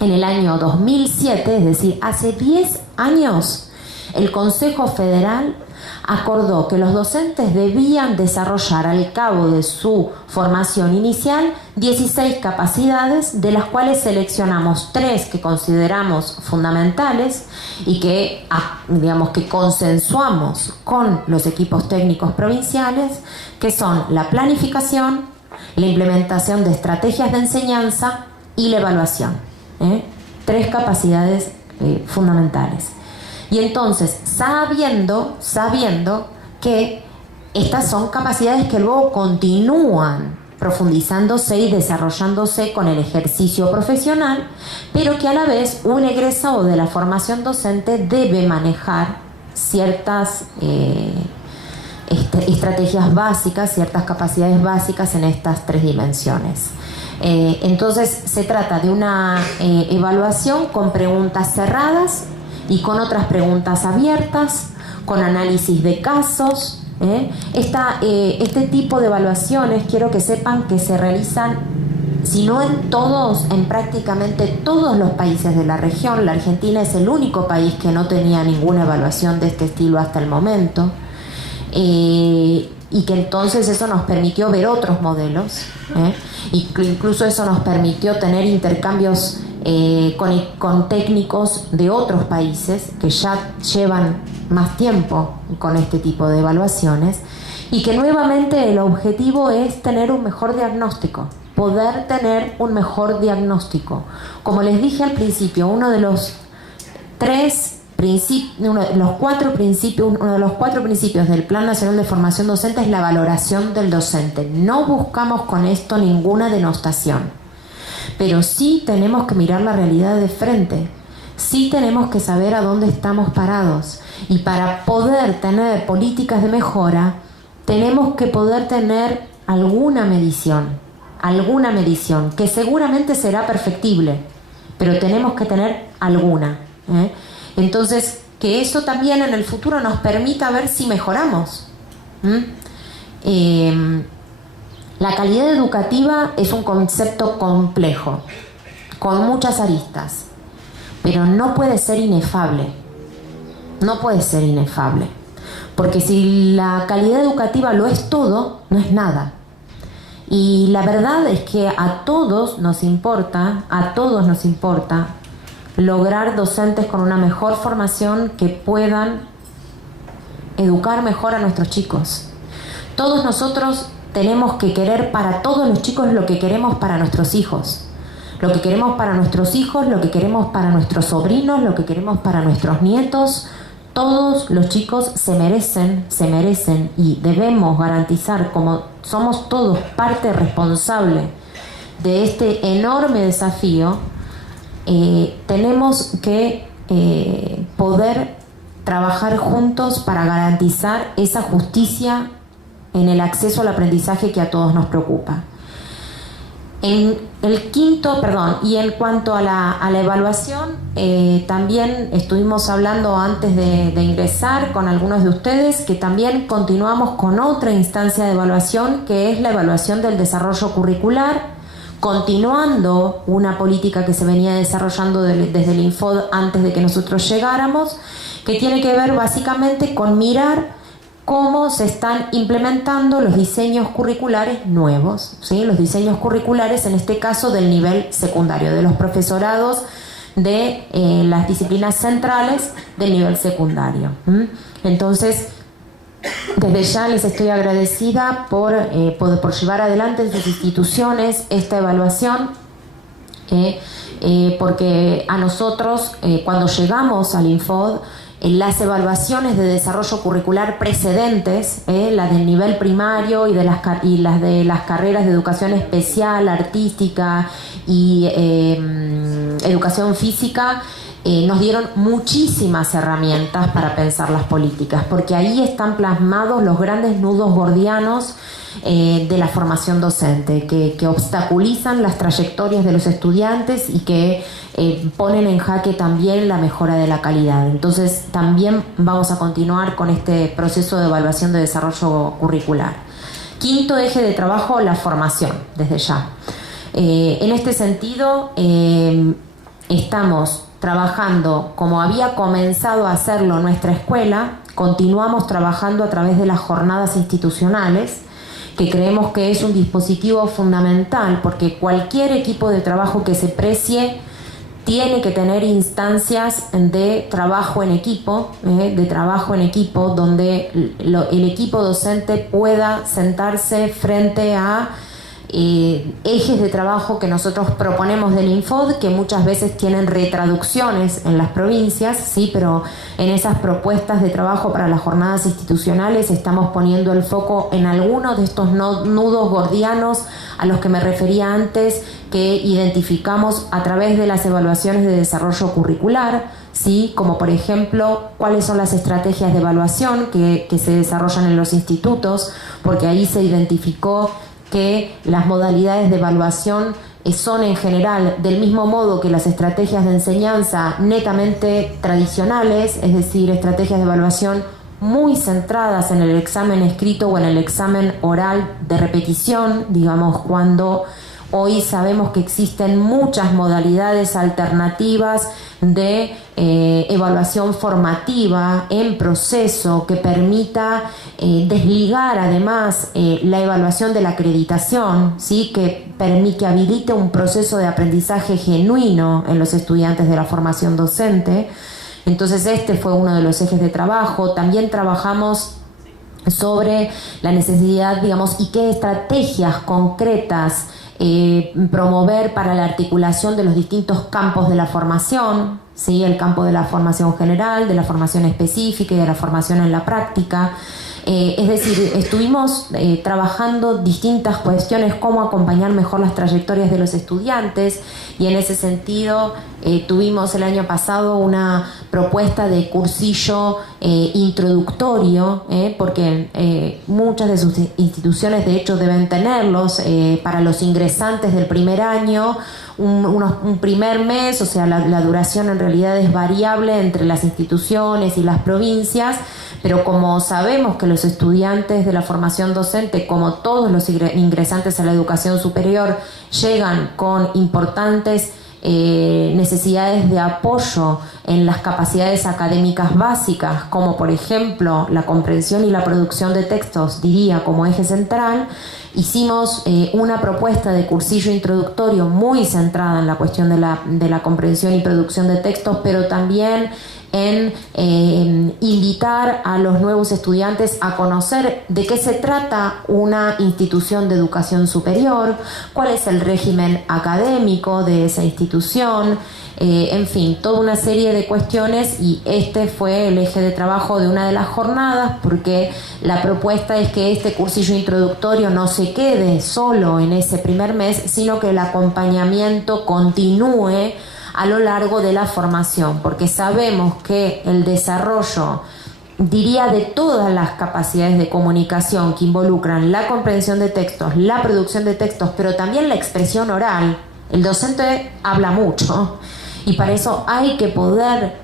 en el año 2007, es decir, hace 10 años, el Consejo Federal acordó que los docentes debían desarrollar al cabo de su formación inicial 16 capacidades, de las cuales seleccionamos 3 que consideramos fundamentales y que, digamos, que consensuamos con los equipos técnicos provinciales, que son la planificación, la implementación de estrategias de enseñanza y la evaluación. 3 capacidades fundamentales. Y entonces, sabiendo que estas son capacidades que luego continúan profundizándose y desarrollándose con el ejercicio profesional, pero que a la vez un egresado de la formación docente debe manejar ciertas estrategias básicas, ciertas capacidades básicas en estas 3 dimensiones. Entonces, se trata de una evaluación con preguntas cerradas y con otras preguntas abiertas, con análisis de casos. Este tipo de evaluaciones, quiero que sepan que se realizan, si no en todos, en prácticamente todos los países de la región. La Argentina es el único país que no tenía ninguna evaluación de este estilo hasta el momento. Y que entonces eso nos permitió ver otros modelos, y incluso eso nos permitió tener intercambios con técnicos de otros países que ya llevan más tiempo con este tipo de evaluaciones, y que nuevamente el objetivo es tener un mejor diagnóstico, poder tener un mejor diagnóstico. Como les dije al principio, uno de los 4 principios del Plan Nacional de Formación Docente es la valoración del docente. No buscamos con esto ninguna denostación, pero sí tenemos que mirar la realidad de frente, sí tenemos que saber a dónde estamos parados, y para poder tener políticas de mejora tenemos que poder tener alguna medición que seguramente será perfectible, pero tenemos que tener alguna. Entonces, que eso también en el futuro nos permita ver si mejoramos. La calidad educativa es un concepto complejo, con muchas aristas, pero no puede ser inefable. No puede ser inefable. Porque si la calidad educativa lo es todo, no es nada. Y la verdad es que a todos nos importa lograr docentes con una mejor formación que puedan educar mejor a nuestros chicos. Todos nosotros tenemos que querer para todos los chicos lo que queremos para nuestros hijos. Lo que queremos para nuestros hijos, lo que queremos para nuestros sobrinos, lo que queremos para nuestros nietos. Todos los chicos se merecen y debemos garantizar, como somos todos parte responsable de este enorme desafío, tenemos que poder trabajar juntos para garantizar esa justicia en el acceso al aprendizaje que a todos nos preocupa. En cuanto a la evaluación, también estuvimos hablando antes de ingresar con algunos de ustedes que también continuamos con otra instancia de evaluación, que es la evaluación del desarrollo curricular, continuando una política que se venía desarrollando desde el Infod antes de que nosotros llegáramos, que tiene que ver básicamente con mirar cómo se están implementando los diseños curriculares nuevos, ¿sí? Los diseños curriculares, en este caso, del nivel secundario, de los profesorados de las disciplinas centrales del nivel secundario. Entonces, desde ya les estoy agradecida por llevar adelante en sus instituciones esta evaluación, porque a nosotros, cuando llegamos al Infod, las evaluaciones de desarrollo curricular precedentes, las del nivel primario y las de las carreras de educación especial, artística y educación física, nos dieron muchísimas herramientas para pensar las políticas, porque ahí están plasmados los grandes nudos gordianos de la formación docente, que obstaculizan las trayectorias de los estudiantes y que ponen en jaque también la mejora de la calidad. Entonces también vamos a continuar con este proceso de evaluación de desarrollo curricular. Quinto eje de trabajo, la formación, desde ya. En este sentido, estamos trabajando como había comenzado a hacerlo nuestra escuela, continuamos trabajando a través de las jornadas institucionales, que creemos que es un dispositivo fundamental, porque cualquier equipo de trabajo que se precie tiene que tener instancias de trabajo en equipo, donde el equipo docente pueda sentarse frente a ejes de trabajo que nosotros proponemos del Infod, que muchas veces tienen retraducciones en las provincias, sí, pero en esas propuestas de trabajo para las jornadas institucionales estamos poniendo el foco en algunos de estos nudos gordianos a los que me refería antes, que identificamos a través de las evaluaciones de desarrollo curricular, ¿sí? Como por ejemplo, cuáles son las estrategias de evaluación que se desarrollan en los institutos, porque ahí se identificó que las modalidades de evaluación son en general del mismo modo que las estrategias de enseñanza netamente tradicionales, es decir, estrategias de evaluación muy centradas en el examen escrito o en el examen oral de repetición, digamos, cuando hoy sabemos que existen muchas modalidades alternativas de evaluación formativa en proceso que permita desligar además la evaluación de la acreditación, ¿sí? que habilite un proceso de aprendizaje genuino en los estudiantes de la formación docente. Entonces este fue uno de los ejes de trabajo. También trabajamos sobre la necesidad, digamos, y qué estrategias concretas promover para la articulación de los distintos campos de la formación, ¿sí? El campo de la formación general, de la formación específica y de la formación en la práctica. Es decir, estuvimos trabajando distintas cuestiones, cómo acompañar mejor las trayectorias de los estudiantes, y en ese sentido tuvimos el año pasado una propuesta de cursillo introductorio, porque muchas de sus instituciones de hecho deben tenerlos para los ingresantes del primer año, un primer mes, o sea, la duración en realidad es variable entre las instituciones y las provincias, pero como sabemos que los estudiantes de la formación docente, como todos los ingresantes a la educación superior, llegan con importantes necesidades de apoyo en las capacidades académicas básicas, como por ejemplo la comprensión y la producción de textos, diría, como eje central, hicimos una propuesta de cursillo introductorio muy centrada en la cuestión de la comprensión y producción de textos, pero también en invitar a los nuevos estudiantes a conocer de qué se trata una institución de educación superior, cuál es el régimen académico de esa institución, en fin, toda una serie de cuestiones, y este fue el eje de trabajo de una de las jornadas, porque la propuesta es que este cursillo introductorio no se quede solo en ese primer mes, sino que el acompañamiento continúe a lo largo de la formación, porque sabemos que el desarrollo diría de todas las capacidades de comunicación que involucran la comprensión de textos, la producción de textos, pero también la expresión oral. El docente habla mucho y para eso hay que poder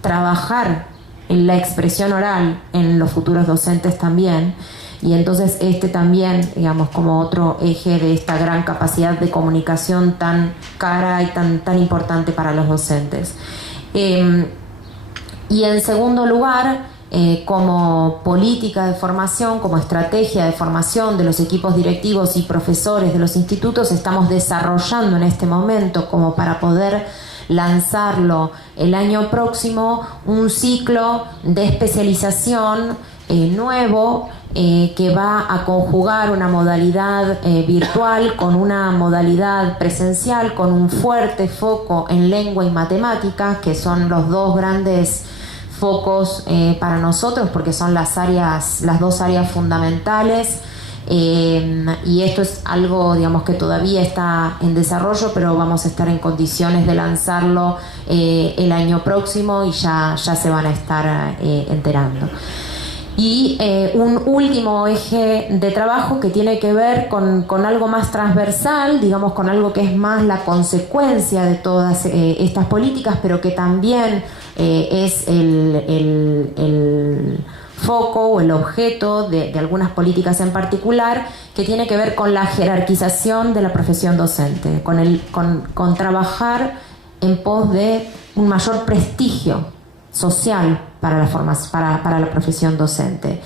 trabajar en la expresión oral en los futuros docentes también. Y entonces también, digamos, como otro eje de esta gran capacidad de comunicación tan cara y tan importante para los docentes. Y en segundo lugar, como política de formación, como estrategia de formación de los equipos directivos y profesores de los institutos, estamos desarrollando en este momento, como para poder lanzarlo el año próximo, un ciclo de especialización nuevo, que va a conjugar una modalidad virtual con una modalidad presencial, con un fuerte foco en lengua y matemáticas, que son los dos grandes focos para nosotros, porque son las dos áreas fundamentales. Y esto es algo, digamos, que todavía está en desarrollo, pero vamos a estar en condiciones de lanzarlo el año próximo y ya se van a estar enterando. Y un último eje de trabajo que tiene que ver con algo más transversal, digamos, con algo que es más la consecuencia de todas estas políticas, pero que también es el foco o el objeto de algunas políticas en particular, que tiene que ver con la jerarquización de la profesión docente, con trabajar en pos de un mayor prestigio social para la profesión docente.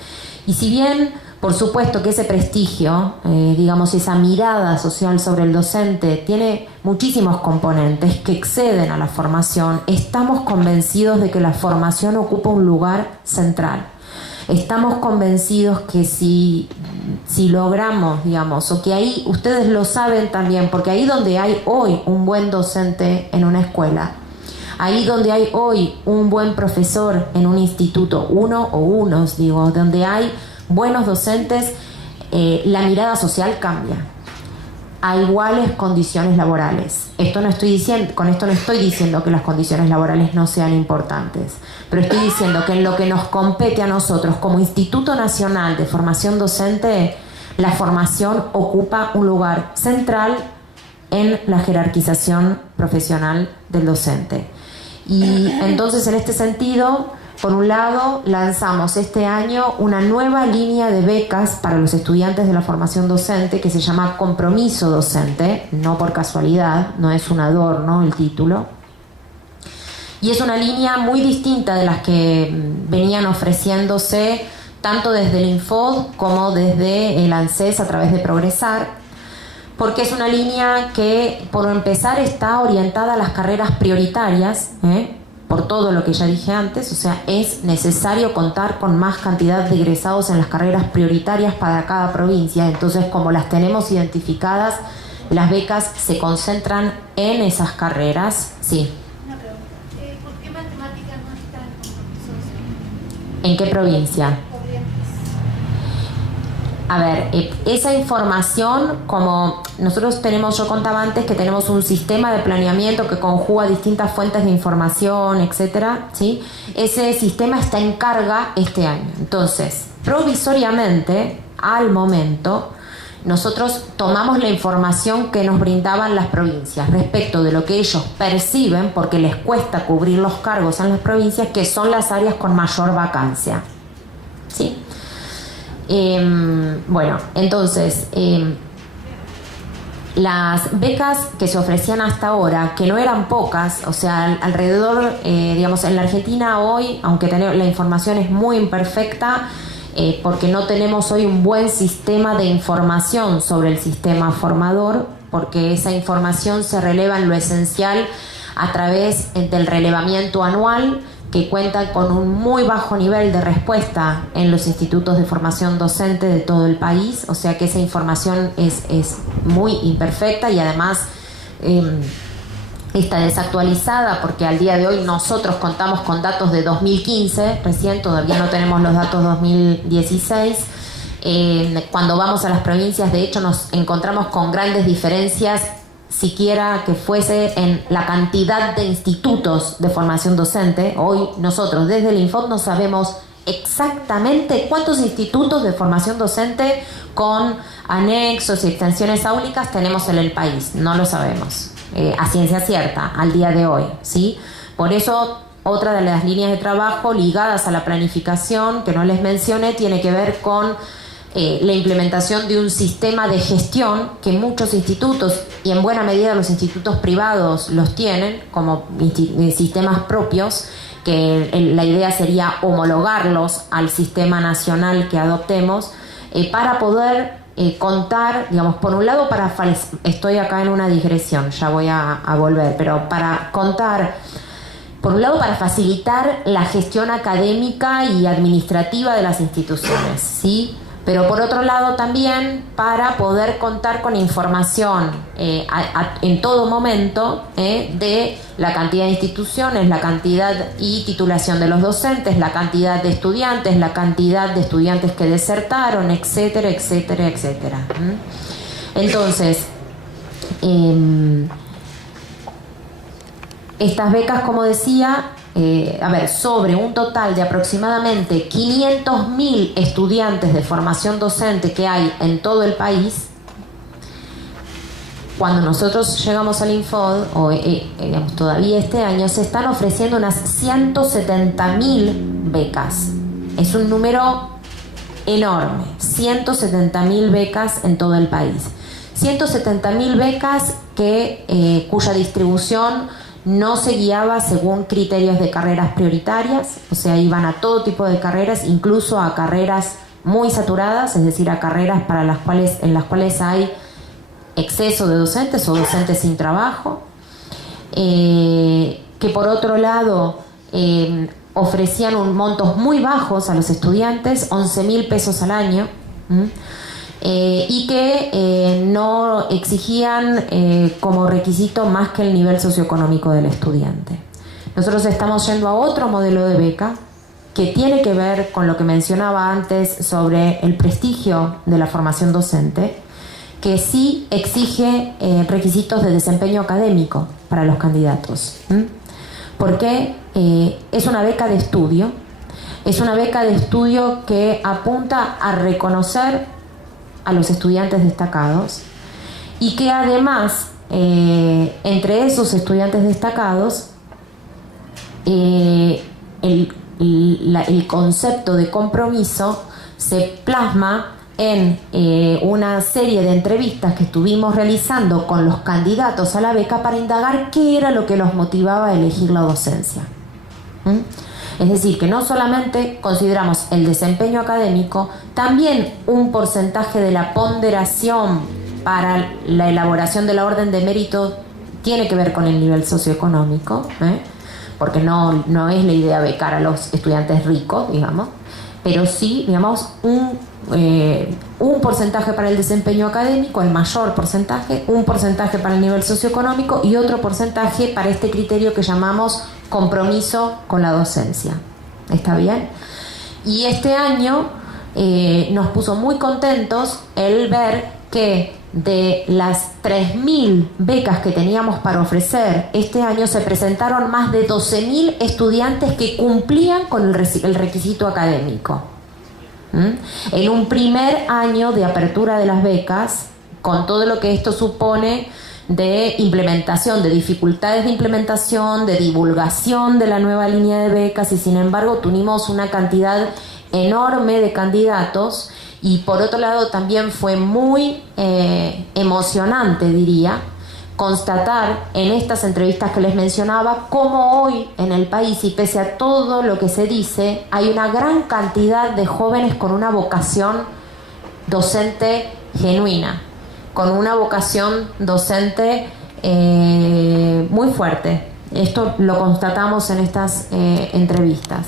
Y si bien, por supuesto, que ese prestigio, digamos, esa mirada social sobre el docente tiene muchísimos componentes que exceden a la formación, estamos convencidos de que la formación ocupa un lugar central. Estamos convencidos que si logramos, digamos, o que ahí, ustedes lo saben también, porque ahí donde hay hoy un buen docente en una escuela, ahí donde hay hoy un buen profesor en un instituto, uno o unos, digo, donde hay buenos docentes, la mirada social cambia a iguales condiciones laborales. Con esto no estoy diciendo que las condiciones laborales no sean importantes, pero estoy diciendo que en lo que nos compete a nosotros como Instituto Nacional de Formación Docente, la formación ocupa un lugar central en la jerarquización profesional del docente. Y entonces, en este sentido, por un lado, lanzamos este año una nueva línea de becas para los estudiantes de la formación docente que se llama Compromiso Docente, no por casualidad, no es un adorno el título. Y es una línea muy distinta de las que venían ofreciéndose tanto desde el Infod como desde el ANSES a través de Progresar, porque es una línea que, por empezar, está orientada a las carreras prioritarias, por todo lo que ya dije antes. O sea, es necesario contar con más cantidad de egresados en las carreras prioritarias para cada provincia. Entonces, como las tenemos identificadas, las becas se concentran en esas carreras. Sí. Una pregunta. ¿Por qué matemáticas no están en compromisos? ¿En qué provincia? A ver, esa información, como nosotros tenemos, yo contaba antes que tenemos un sistema de planeamiento que conjuga distintas fuentes de información, etcétera, ¿sí? Ese sistema está en carga este año. Entonces, provisoriamente, al momento, nosotros tomamos la información que nos brindaban las provincias respecto de lo que ellos perciben, porque les cuesta cubrir los cargos en las provincias, que son las áreas con mayor vacancia, ¿sí? Bueno, entonces, las becas que se ofrecían hasta ahora, que no eran pocas, o sea, alrededor, digamos, en la Argentina hoy, aunque la información es muy imperfecta, porque no tenemos hoy un buen sistema de información sobre el sistema formador, porque esa información se releva en lo esencial a través del relevamiento anual, que cuenta con un muy bajo nivel de respuesta en los institutos de formación docente de todo el país. O sea que esa información es muy imperfecta y además está desactualizada, porque al día de hoy nosotros contamos con datos de 2015, recién todavía no tenemos los datos 2016. Cuando vamos a las provincias, de hecho, nos encontramos con grandes diferencias, siquiera que fuese en la cantidad de institutos de formación docente. Hoy nosotros desde el Infod no sabemos exactamente cuántos institutos de formación docente con anexos y extensiones áulicas tenemos en el país. No lo sabemos, a ciencia cierta, al día de hoy, ¿sí? Por eso, otra de las líneas de trabajo ligadas a la planificación, que no les mencioné, tiene que ver con la implementación de un sistema de gestión que muchos institutos, y en buena medida los institutos privados los tienen como sistemas propios, que la idea sería homologarlos al sistema nacional que adoptemos, para poder contar, digamos, por un lado, estoy acá en una digresión, ya voy a volver, pero para contar, por un lado, para facilitar la gestión académica y administrativa de las instituciones, ¿sí? Pero por otro lado también para poder contar con información en todo momento de la cantidad de instituciones, la cantidad y titulación de los docentes, la cantidad de estudiantes, la cantidad de estudiantes que desertaron, etcétera, etcétera, etcétera. Entonces, estas becas, como decía, sobre un total de aproximadamente 500.000 estudiantes de formación docente que hay en todo el país, cuando nosotros llegamos al Infod, digamos, todavía este año, se están ofreciendo unas 170.000 becas. Es un número enorme, 170.000 becas en todo el país. 170.000 becas cuya distribución no se guiaba según criterios de carreras prioritarias, o sea, iban a todo tipo de carreras, incluso a carreras muy saturadas, es decir, a carreras en las cuales hay exceso de docentes o docentes sin trabajo, que por otro lado ofrecían montos muy bajos a los estudiantes, 11.000 pesos al año, y que no exigían como requisito más que el nivel socioeconómico del estudiante. Nosotros estamos yendo a otro modelo de beca que tiene que ver con lo que mencionaba antes sobre el prestigio de la formación docente, que sí exige requisitos de desempeño académico para los candidatos. Porque es una beca de estudio, que apunta a reconocer a los estudiantes destacados y que además entre esos estudiantes destacados el concepto de compromiso se plasma en una serie de entrevistas que estuvimos realizando con los candidatos a la beca para indagar qué era lo que los motivaba a elegir la docencia. Es decir, que no solamente consideramos el desempeño académico, también un porcentaje de la ponderación para la elaboración de la orden de mérito tiene que ver con el nivel socioeconómico, porque no es la idea becar a los estudiantes ricos, digamos, pero sí, digamos, un porcentaje para el desempeño académico, el mayor porcentaje, un porcentaje para el nivel socioeconómico y otro porcentaje para este criterio que llamamos compromiso con la docencia. ¿Está bien? Y este año nos puso muy contentos el ver que de las 3.000 becas que teníamos para ofrecer, este año se presentaron más de 12.000 estudiantes que cumplían con el requisito académico. En un primer año de apertura de las becas, con todo lo que esto supone de implementación, de dificultades de implementación, de divulgación de la nueva línea de becas, y sin embargo tuvimos una cantidad enorme de candidatos. Y por otro lado también fue muy emocionante, diría, constatar en estas entrevistas que les mencionaba cómo hoy en el país, y pese a todo lo que se dice, hay una gran cantidad de jóvenes con una vocación docente genuina, con una vocación docente muy fuerte. Esto lo constatamos en estas entrevistas.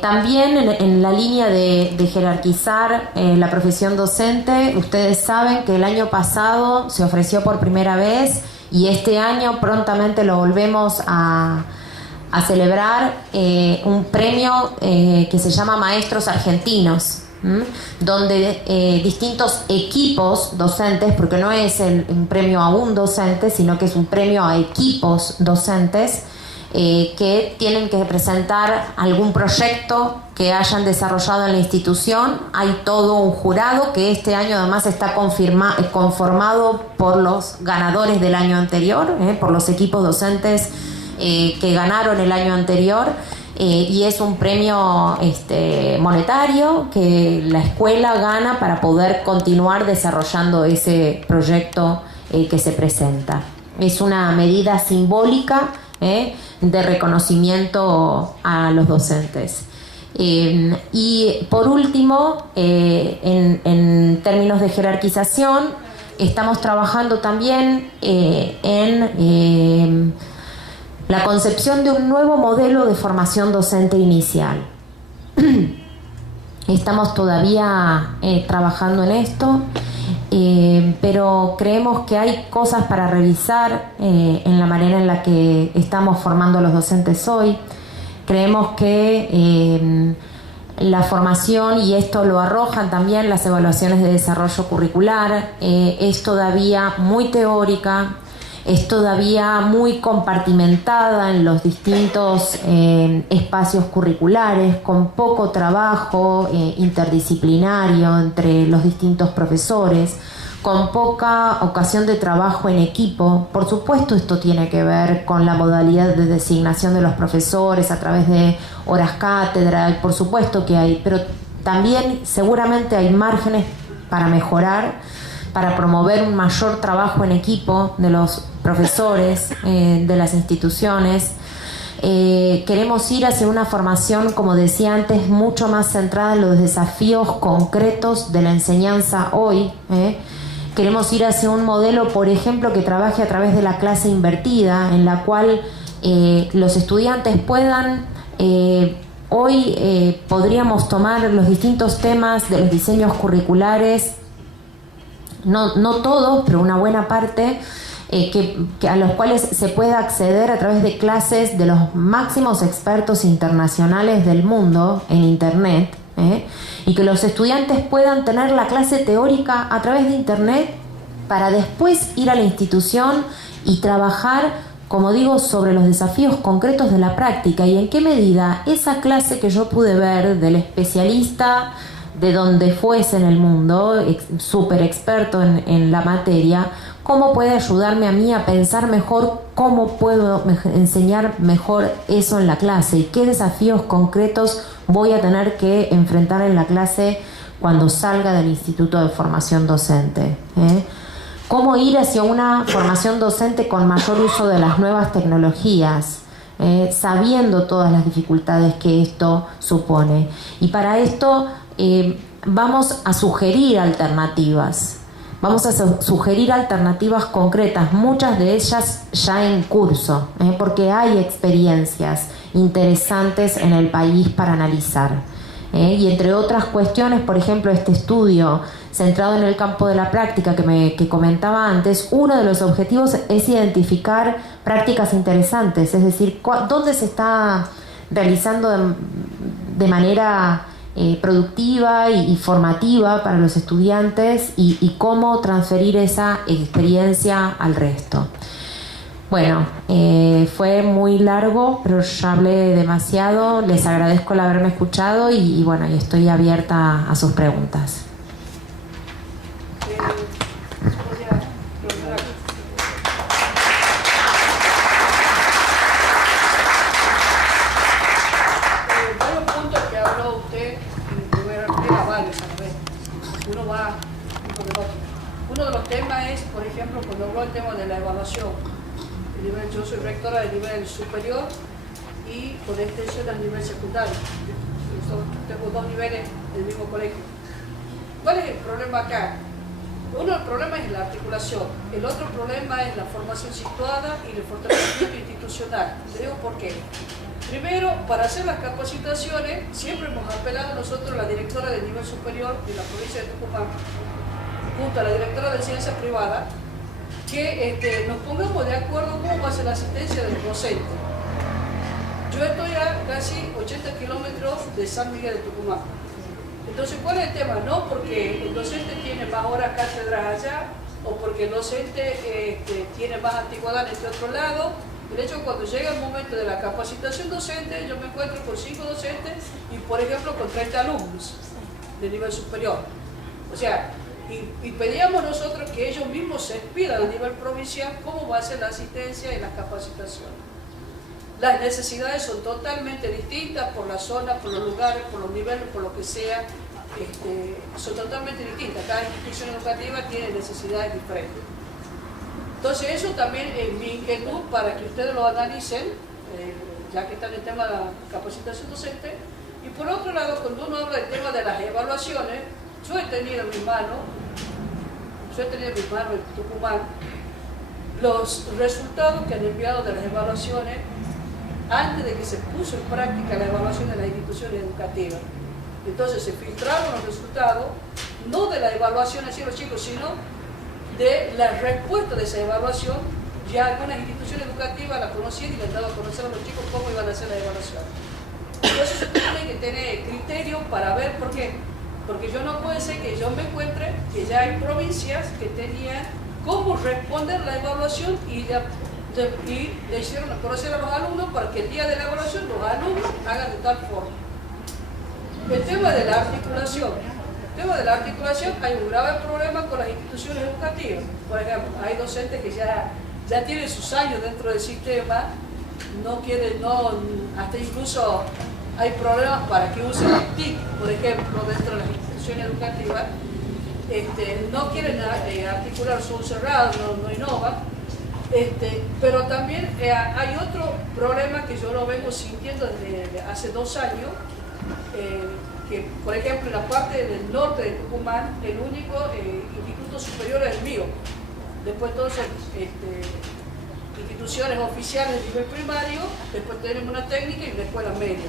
También en la línea de jerarquizar la profesión docente, ustedes saben que el año pasado se ofreció por primera vez y este año prontamente lo volvemos a celebrar, un premio que se llama Maestros Argentinos, donde distintos equipos docentes, porque no es un premio a un docente, sino que es un premio a equipos docentes, que tienen que presentar algún proyecto que hayan desarrollado en la institución. Hay todo un jurado que este año además está conformado por los ganadores del año anterior, por los equipos docentes que ganaron el año anterior, y es un premio monetario que la escuela gana para poder continuar desarrollando ese proyecto que se presenta. Es una medida simbólica de reconocimiento a los docentes. Y por último, en términos de jerarquización, estamos trabajando también en la concepción de un nuevo modelo de formación docente inicial. Estamos todavía trabajando en esto, pero creemos que hay cosas para revisar en la manera en la que estamos formando a los docentes hoy. Creemos que la formación, y esto lo arrojan también las evaluaciones de desarrollo curricular, es todavía muy teórica, es todavía muy compartimentada en los distintos espacios curriculares, con poco trabajo interdisciplinario entre los distintos profesores, con poca ocasión de trabajo en equipo. Por supuesto, esto tiene que ver con la modalidad de designación de los profesores a través de horas cátedra, por supuesto que hay, pero también seguramente hay márgenes para mejorar, para promover un mayor trabajo en equipo de los profesores de las instituciones. Queremos ir hacia una formación, como decía antes, mucho más centrada en los desafíos concretos de la enseñanza hoy. Queremos ir hacia un modelo, por ejemplo, que trabaje a través de la clase invertida, en la cual los estudiantes puedan... hoy podríamos tomar los distintos temas de los diseños curriculares, no todos, pero una buena parte, que a los cuales se pueda acceder a través de clases de los máximos expertos internacionales del mundo en Internet, y que los estudiantes puedan tener la clase teórica a través de Internet para después ir a la institución y trabajar, como digo, sobre los desafíos concretos de la práctica y en qué medida esa clase que yo pude ver del especialista de donde fuese en el mundo, súper experto en la materia, cómo puede ayudarme a mí a pensar mejor cómo puedo enseñar mejor eso en la clase y qué desafíos concretos voy a tener que enfrentar en la clase cuando salga del Instituto de Formación Docente. Cómo ir hacia una formación docente con mayor uso de las nuevas tecnologías, sabiendo todas las dificultades que esto supone. Y para esto vamos a sugerir alternativas. Vamos a sugerir alternativas concretas, muchas de ellas ya en curso, porque hay experiencias interesantes en el país para analizar. Y entre otras cuestiones, por ejemplo, este estudio centrado en el campo de la práctica que comentaba antes, uno de los objetivos es identificar prácticas interesantes, es decir, dónde se está realizando de manera productiva y formativa para los estudiantes y cómo transferir esa experiencia al resto. Bueno, fue muy largo, pero ya hablé demasiado. Les agradezco el haberme escuchado y bueno, y estoy abierta a sus preguntas. Uno de los temas es, por ejemplo, cuando habló el tema de la evaluación. Yo soy rectora de nivel superior y con extensión al nivel secundario. Tengo dos niveles del mismo colegio. ¿Cuál es el problema acá? Uno, el problema es la articulación. El otro problema es la formación situada y el fortalecimiento institucional. Te digo por qué. Primero, para hacer las capacitaciones, siempre hemos apelado nosotros a la directora del nivel superior de la provincia de Tucumán, junto a la directora de ciencia privada, que nos pongamos de acuerdo cómo va a ser la asistencia del docente. Yo estoy a casi 80 kilómetros de San Miguel de Tucumán. Entonces, ¿cuál es el tema? No porque el docente tiene más horas cátedras allá, o porque el docente tiene más antigüedad en este otro lado. El hecho que cuando llega el momento de la capacitación docente, yo me encuentro con 5 docentes y, por ejemplo, con 30 alumnos de nivel superior. O sea, y pedíamos nosotros que ellos mismos se expidan a nivel provincial cómo va a ser la asistencia y la capacitación. Las necesidades son totalmente distintas por la zona, por los lugares, por los niveles, por lo que sea, son totalmente distintas. Cada institución educativa tiene necesidades diferentes. Entonces eso también es mi inquietud para que ustedes lo analicen, ya que está en el tema de la capacitación docente. Y por otro lado, cuando uno habla del tema de las evaluaciones, yo he tenido en mi mano en Tucumán los resultados que han enviado de las evaluaciones antes de que se puso en práctica la evaluación de las instituciones educativas. Entonces se filtraron los resultados, no de la evaluación así los chicos, sino de la respuesta de esa evaluación. Ya algunas instituciones educativas la conocían y les daba a conocer a los chicos cómo iban a hacer la evaluación. Entonces se tiene que tener criterio para ver por qué. Porque yo no puede ser que yo me encuentre que ya hay provincias que tenían cómo responder la evaluación y le hicieron conocer a los alumnos para que el día de la evaluación los alumnos hagan de tal forma. El tema de la articulación. Hay un grave problema con las instituciones educativas. Por ejemplo, hay docentes que ya tienen sus años dentro del sistema, hasta incluso hay problemas para que usen el TIC, por ejemplo, dentro de las instituciones educativas. No quieren articular su cerrado, no innovan. Pero también hay otro problema que yo lo vengo sintiendo desde hace 2 años, que por ejemplo en la parte del norte de Tucumán el único instituto superior es el mío. Después entonces instituciones oficiales de nivel primario, después tenemos una técnica y una escuela media.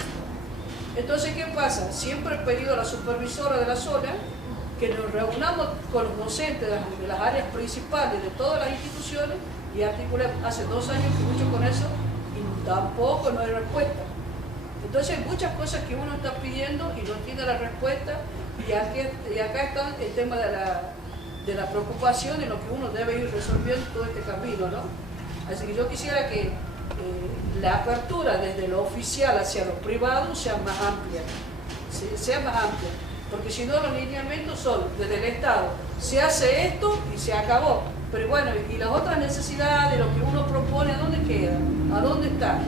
Entonces, ¿qué pasa? Siempre he pedido a la supervisora de la zona que nos reunamos con los docentes de las áreas principales de todas las instituciones y articulé hace 2 años que mucho con eso y tampoco no hay respuesta. Entonces hay muchas cosas que uno está pidiendo y no tiene la respuesta y acá está el tema de la preocupación en lo que uno debe ir resolviendo todo este camino, ¿no? Así que yo quisiera que la apertura desde lo oficial hacia lo privado sea más amplia, porque si no los lineamientos son desde el Estado, se hace esto y se acabó, pero bueno, y las otras necesidades, lo que uno propone, ¿a dónde queda? ¿A dónde está?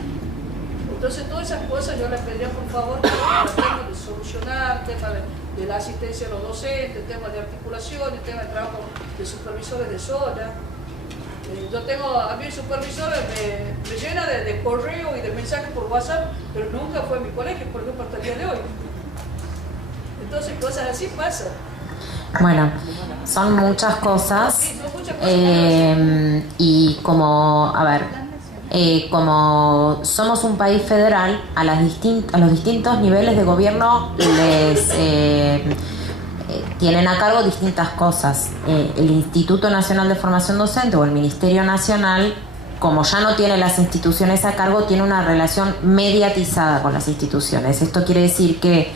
Entonces todas esas cosas yo les pediría por favor que tratemos de solucionar, el tema de la asistencia a los docentes, el tema de articulación, el tema de trabajo de supervisores de zona. A mí el supervisor me llena de correo y de mensajes por WhatsApp, pero nunca fue a mi colegio, por ejemplo, hasta el día de hoy. Entonces cosas así pasan. Bueno, son muchas cosas. Sí, son muchas cosas. Y como somos un país federal, a los distintos niveles de gobierno les tienen a cargo distintas cosas. El Instituto Nacional de Formación Docente o el Ministerio Nacional, como ya no tiene las instituciones a cargo, tiene una relación mediatizada con las instituciones. Esto quiere decir que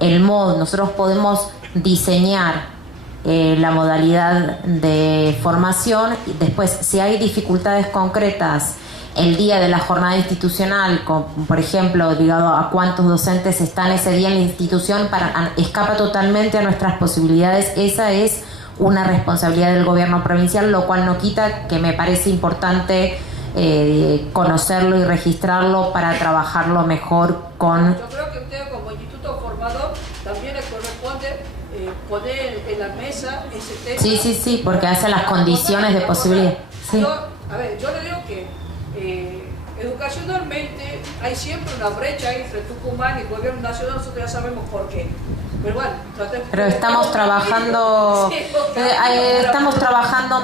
nosotros podemos diseñar la modalidad de formación y después, si hay dificultades concretas el día de la jornada institucional, por ejemplo, ligado a cuántos docentes están ese día en la institución, escapa totalmente a nuestras posibilidades. Esa es una responsabilidad del gobierno provincial, lo cual no quita que me parece importante conocerlo y registrarlo para trabajarlo mejor con... Yo creo que usted como instituto formador también le corresponde poner en la mesa ese tema. Sí, porque hace las condiciones de posibilidad. Sí. Yo le digo que educacionalmente hay siempre una brecha entre Tucumán y el gobierno nacional, nosotros ya sabemos por qué. Pero bueno, estamos trabajando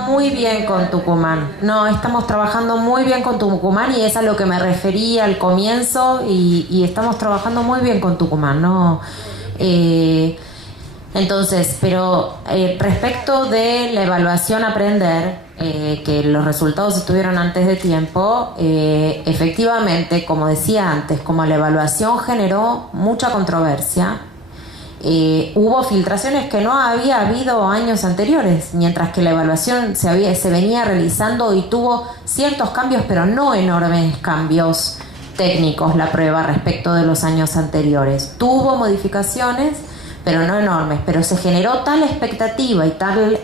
muy bien con Tucumán. Estamos trabajando muy bien con Tucumán y es a lo que me refería al comienzo y estamos trabajando muy bien con Tucumán, ¿no? Entonces, pero respecto de la evaluación Aprender, que los resultados estuvieron antes de tiempo, efectivamente, como decía antes, como la evaluación generó mucha controversia, hubo filtraciones que no había habido años anteriores, mientras que la evaluación se venía realizando y tuvo ciertos cambios, pero no enormes cambios técnicos la prueba respecto de los años anteriores. Tuvo modificaciones, pero no enormes, pero se generó tal expectativa y tal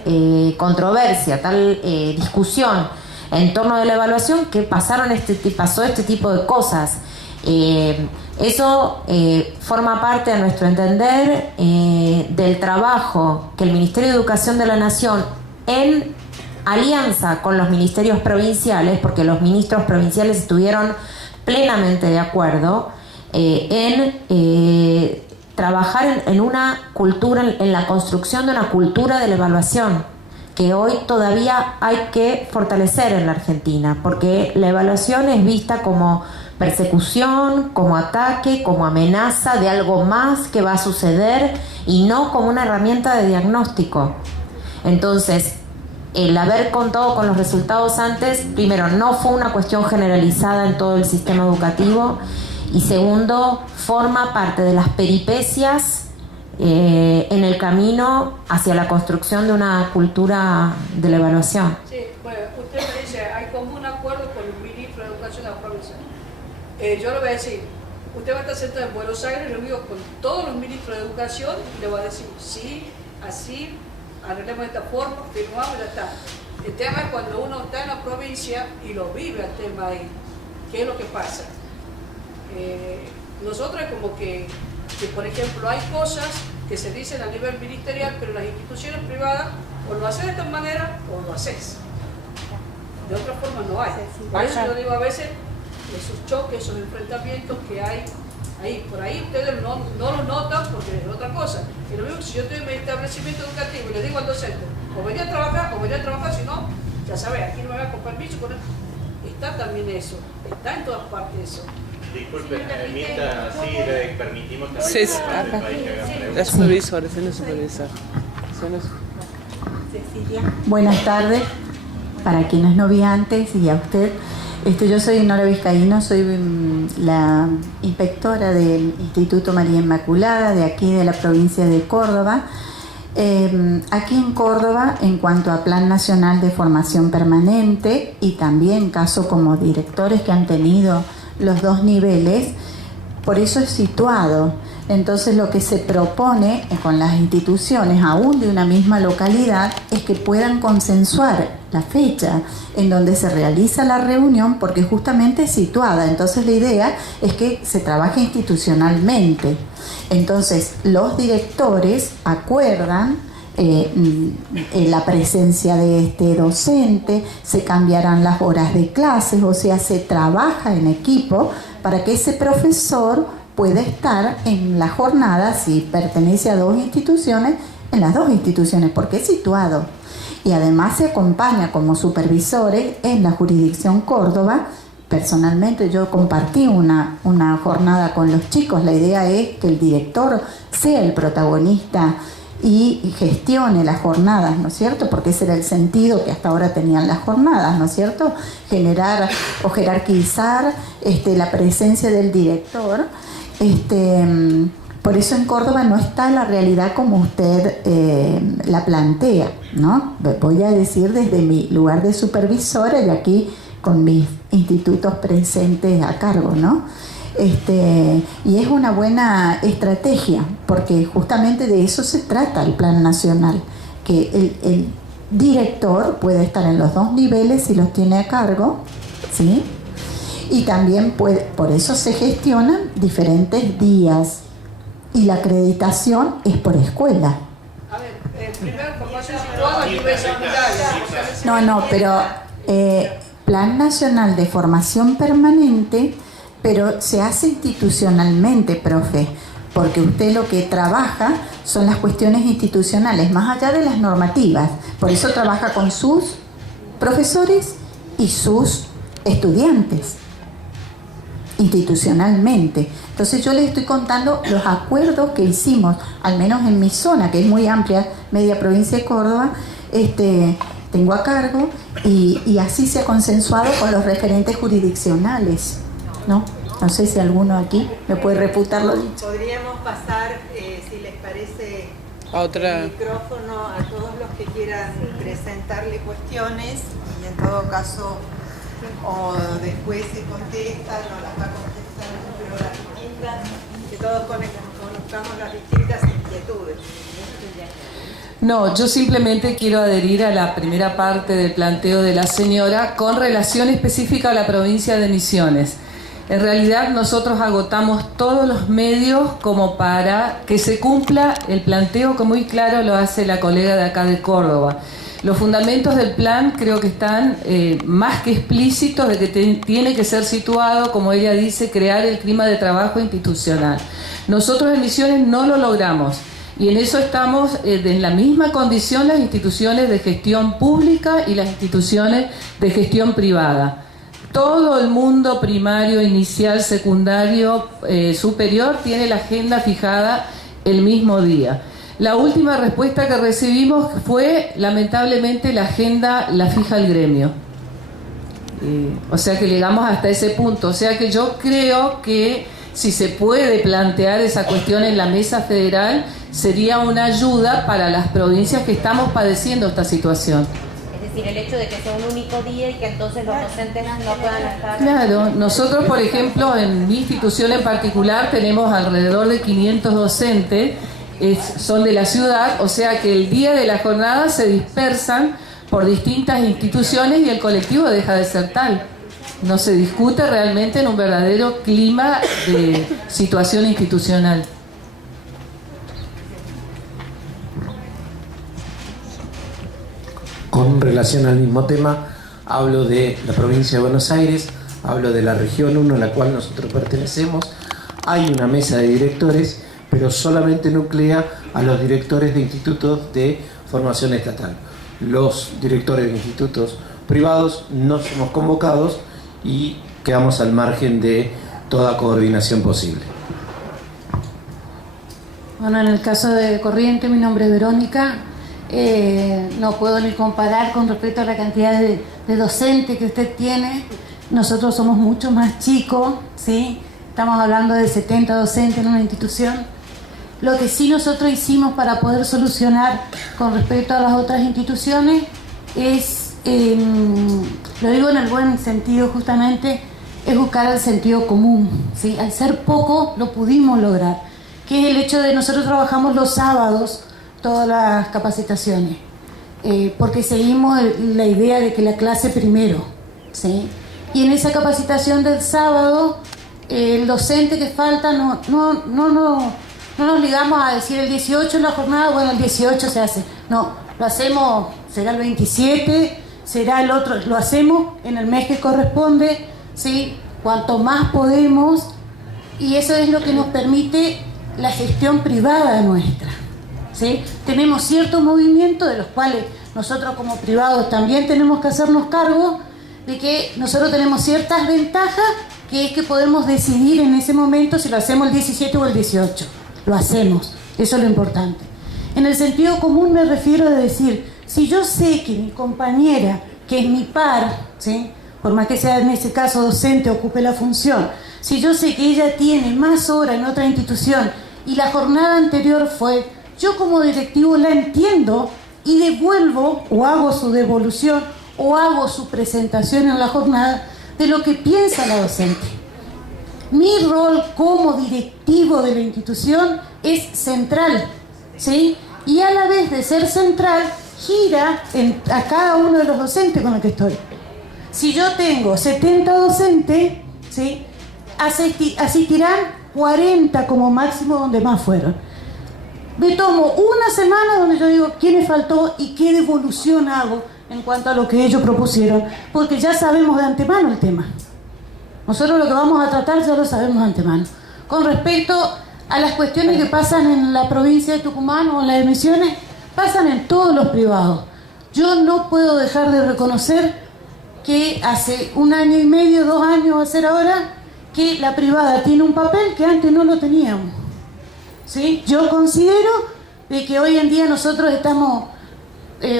controversia, tal discusión en torno de la evaluación que pasó este tipo de cosas. Eso forma parte, a nuestro entender, del trabajo que el Ministerio de Educación de la Nación, en alianza con los ministerios provinciales, porque los ministros provinciales estuvieron plenamente de acuerdo en trabajar en una cultura, en la construcción de una cultura de la evaluación, que hoy todavía hay que fortalecer en la Argentina, porque la evaluación es vista como persecución, como ataque, como amenaza de algo más que va a suceder y no como una herramienta de diagnóstico. Entonces, el haber contado con los resultados antes, primero, no fue una cuestión generalizada en todo el sistema educativo, y segundo, forma parte de las peripecias en el camino hacia la construcción de una cultura de la evaluación. Sí, bueno, usted me dice, hay como un acuerdo con el ministro de Educación de la provincia. Yo le voy a decir, usted va a estar sentado en Buenos Aires reunido con todos los ministros de Educación y le va a decir, sí, así, arreglemos de esta forma, firmamos y ya está. El tema es cuando uno está en la provincia y lo vive el tema ahí, ¿qué es lo que pasa? Nosotros es como que, por ejemplo, hay cosas que se dicen a nivel ministerial, pero las instituciones privadas o lo haces de esta manera o lo haces. De otra forma no hay. Por eso yo digo a veces, esos choques, esos enfrentamientos que hay ahí, por ahí ustedes no lo notan porque es otra cosa. Y lo mismo si yo estoy en mi establecimiento educativo y le digo al docente, o venía a trabajar, si no, ya sabes, aquí no me va con permiso. Está también eso, está en todas partes eso. Disculpe, Mirta, sí le permitimos también Sí, del país que hagan preguntas. La supervisora, señor supervisor. Cecilia. Buenas tardes, para quienes no vi antes y a usted. Yo soy Nora Vizcaíno, soy la inspectora del Instituto María Inmaculada de aquí de la provincia de Córdoba. Aquí en Córdoba, en cuanto a Plan Nacional de Formación Permanente y también caso como directores que han tenido los dos niveles, por eso es situado. Entonces lo que se propone con las instituciones, aún de una misma localidad, es que puedan consensuar la fecha en donde se realiza la reunión, porque justamente es situada. Entonces la idea es que se trabaje institucionalmente. Entonces los directores acuerdan la presencia de este docente, se cambiarán las horas de clases, o sea, se trabaja en equipo para que ese profesor pueda estar en la jornada, si pertenece a dos instituciones, en las dos instituciones, porque es situado. Y además se acompaña como supervisores en la jurisdicción Córdoba. Personalmente yo compartí una jornada con los chicos. La idea es que el director sea el protagonista y gestione las jornadas, ¿no es cierto? Porque ese era el sentido que hasta ahora tenían las jornadas, ¿no es cierto? Generar o jerarquizar la presencia del director. Por eso en Córdoba no está la realidad como usted la plantea, ¿no? Voy a decir desde mi lugar de supervisora y aquí con mis institutos presentes a cargo, ¿no? Y es una buena estrategia, porque justamente de eso se trata el Plan Nacional, que el director puede estar en los dos niveles si los tiene a cargo, ¿sí? Y también por eso se gestionan diferentes días, y la acreditación es por escuela. A ver, primero formación situada a nivel secundario. No, pero Plan Nacional de Formación Permanente, pero se hace institucionalmente, profe, porque usted lo que trabaja son las cuestiones institucionales, más allá de las normativas. Por eso trabaja con sus profesores y sus estudiantes, institucionalmente. Entonces yo les estoy contando los acuerdos que hicimos, al menos en mi zona, que es muy amplia, media provincia de Córdoba, tengo a cargo, y así se ha consensuado con los referentes jurisdiccionales, ¿no? No sé si alguno aquí me puede refutar lo dicho. Podríamos pasar, si les parece, A otra. el micrófono a todos los que quieran presentarle cuestiones y en todo caso o después se contestan o las va a contestar pero las distintas, que todos conozcamos las distintas inquietudes. No, yo simplemente quiero adherir a la primera parte del planteo de la señora con relación específica a la provincia de Misiones. En realidad nosotros agotamos todos los medios como para que se cumpla el planteo que muy claro lo hace la colega de acá de Córdoba. Los fundamentos del plan creo que están más que explícitos de que tiene que ser situado, como ella dice, crear el clima de trabajo institucional. Nosotros en Misiones no lo logramos. Y en eso estamos en la misma condición las instituciones de gestión pública y las instituciones de gestión privada. Todo el mundo primario, inicial, secundario, superior tiene la agenda fijada el mismo día. La última respuesta que recibimos fue, lamentablemente, la agenda la fija el gremio. O sea que llegamos hasta ese punto. O sea que yo creo que si se puede plantear esa cuestión en la mesa federal, sería una ayuda para las provincias que estamos padeciendo esta situación. Es decir, el hecho de que sea un único día y que entonces los docentes no puedan estar... Claro, nosotros por ejemplo en mi institución en particular tenemos alrededor de 500 docentes, son de la ciudad, o sea que el día de la jornada se dispersan por distintas instituciones y el colectivo deja de ser tal. No se discute realmente en un verdadero clima de situación institucional. Con relación al mismo tema, hablo de la provincia de Buenos Aires, hablo de la región 1 a la cual nosotros pertenecemos. Hay una mesa de directores, pero solamente nuclea a los directores de institutos de formación estatal. Los directores de institutos privados no somos convocados y quedamos al margen de toda coordinación posible. Bueno, en el caso de Corrientes, mi nombre es Verónica. No puedo ni comparar con respecto a la cantidad de docentes que usted tiene. Nosotros somos mucho más chicos, ¿sí? Estamos hablando de 70 docentes en una institución. Lo que sí nosotros hicimos para poder solucionar con respecto a las otras instituciones es, lo digo en el buen sentido justamente, es buscar el sentido común, ¿sí? Al ser poco lo pudimos lograr, que es el hecho de nosotros trabajamos los sábados todas las capacitaciones, porque seguimos la idea de que la clase primero, ¿sí? Y en esa capacitación del sábado, el docente que falta no nos ligamos a decir el 18 en la jornada, bueno, el 18 se hace. No, lo hacemos, será el 27, será el otro, lo hacemos en el mes que corresponde, ¿sí? Cuanto más podemos, y eso es lo que nos permite la gestión privada nuestra, ¿sí? Tenemos ciertos movimientos de los cuales nosotros como privados también tenemos que hacernos cargo de que nosotros tenemos ciertas ventajas, que es que podemos decidir en ese momento si lo hacemos el 17 o el 18. Lo hacemos, eso es lo importante. En el sentido común me refiero a decir, si yo sé que mi compañera, que es mi par, ¿sí? Por más que sea en ese caso docente, ocupe la función, si yo sé que ella tiene más horas en otra institución y la jornada anterior fue, yo como directivo la entiendo y devuelvo o hago su devolución o hago su presentación en la jornada de lo que piensa la docente. Mi rol como directivo de la institución es central, ¿sí? Y a la vez de ser central, gira a cada uno de los docentes con los que estoy. Si yo tengo 70 docentes, ¿sí? Asistirán 40 como máximo, donde más fueron. Me tomo una semana donde yo digo qué me faltó y qué devolución hago en cuanto a lo que ellos propusieron, porque ya sabemos de antemano el tema. Nosotros lo que vamos a tratar ya lo sabemos de antemano. Con respecto a las cuestiones que pasan en la provincia de Tucumán o en las Misiones, pasan en todos los privados. Yo no puedo dejar de reconocer que hace 1 año y medio, 2 años va a ser ahora, que la privada tiene un papel que antes no lo teníamos, ¿sí? Yo considero de que hoy en día nosotros estamos,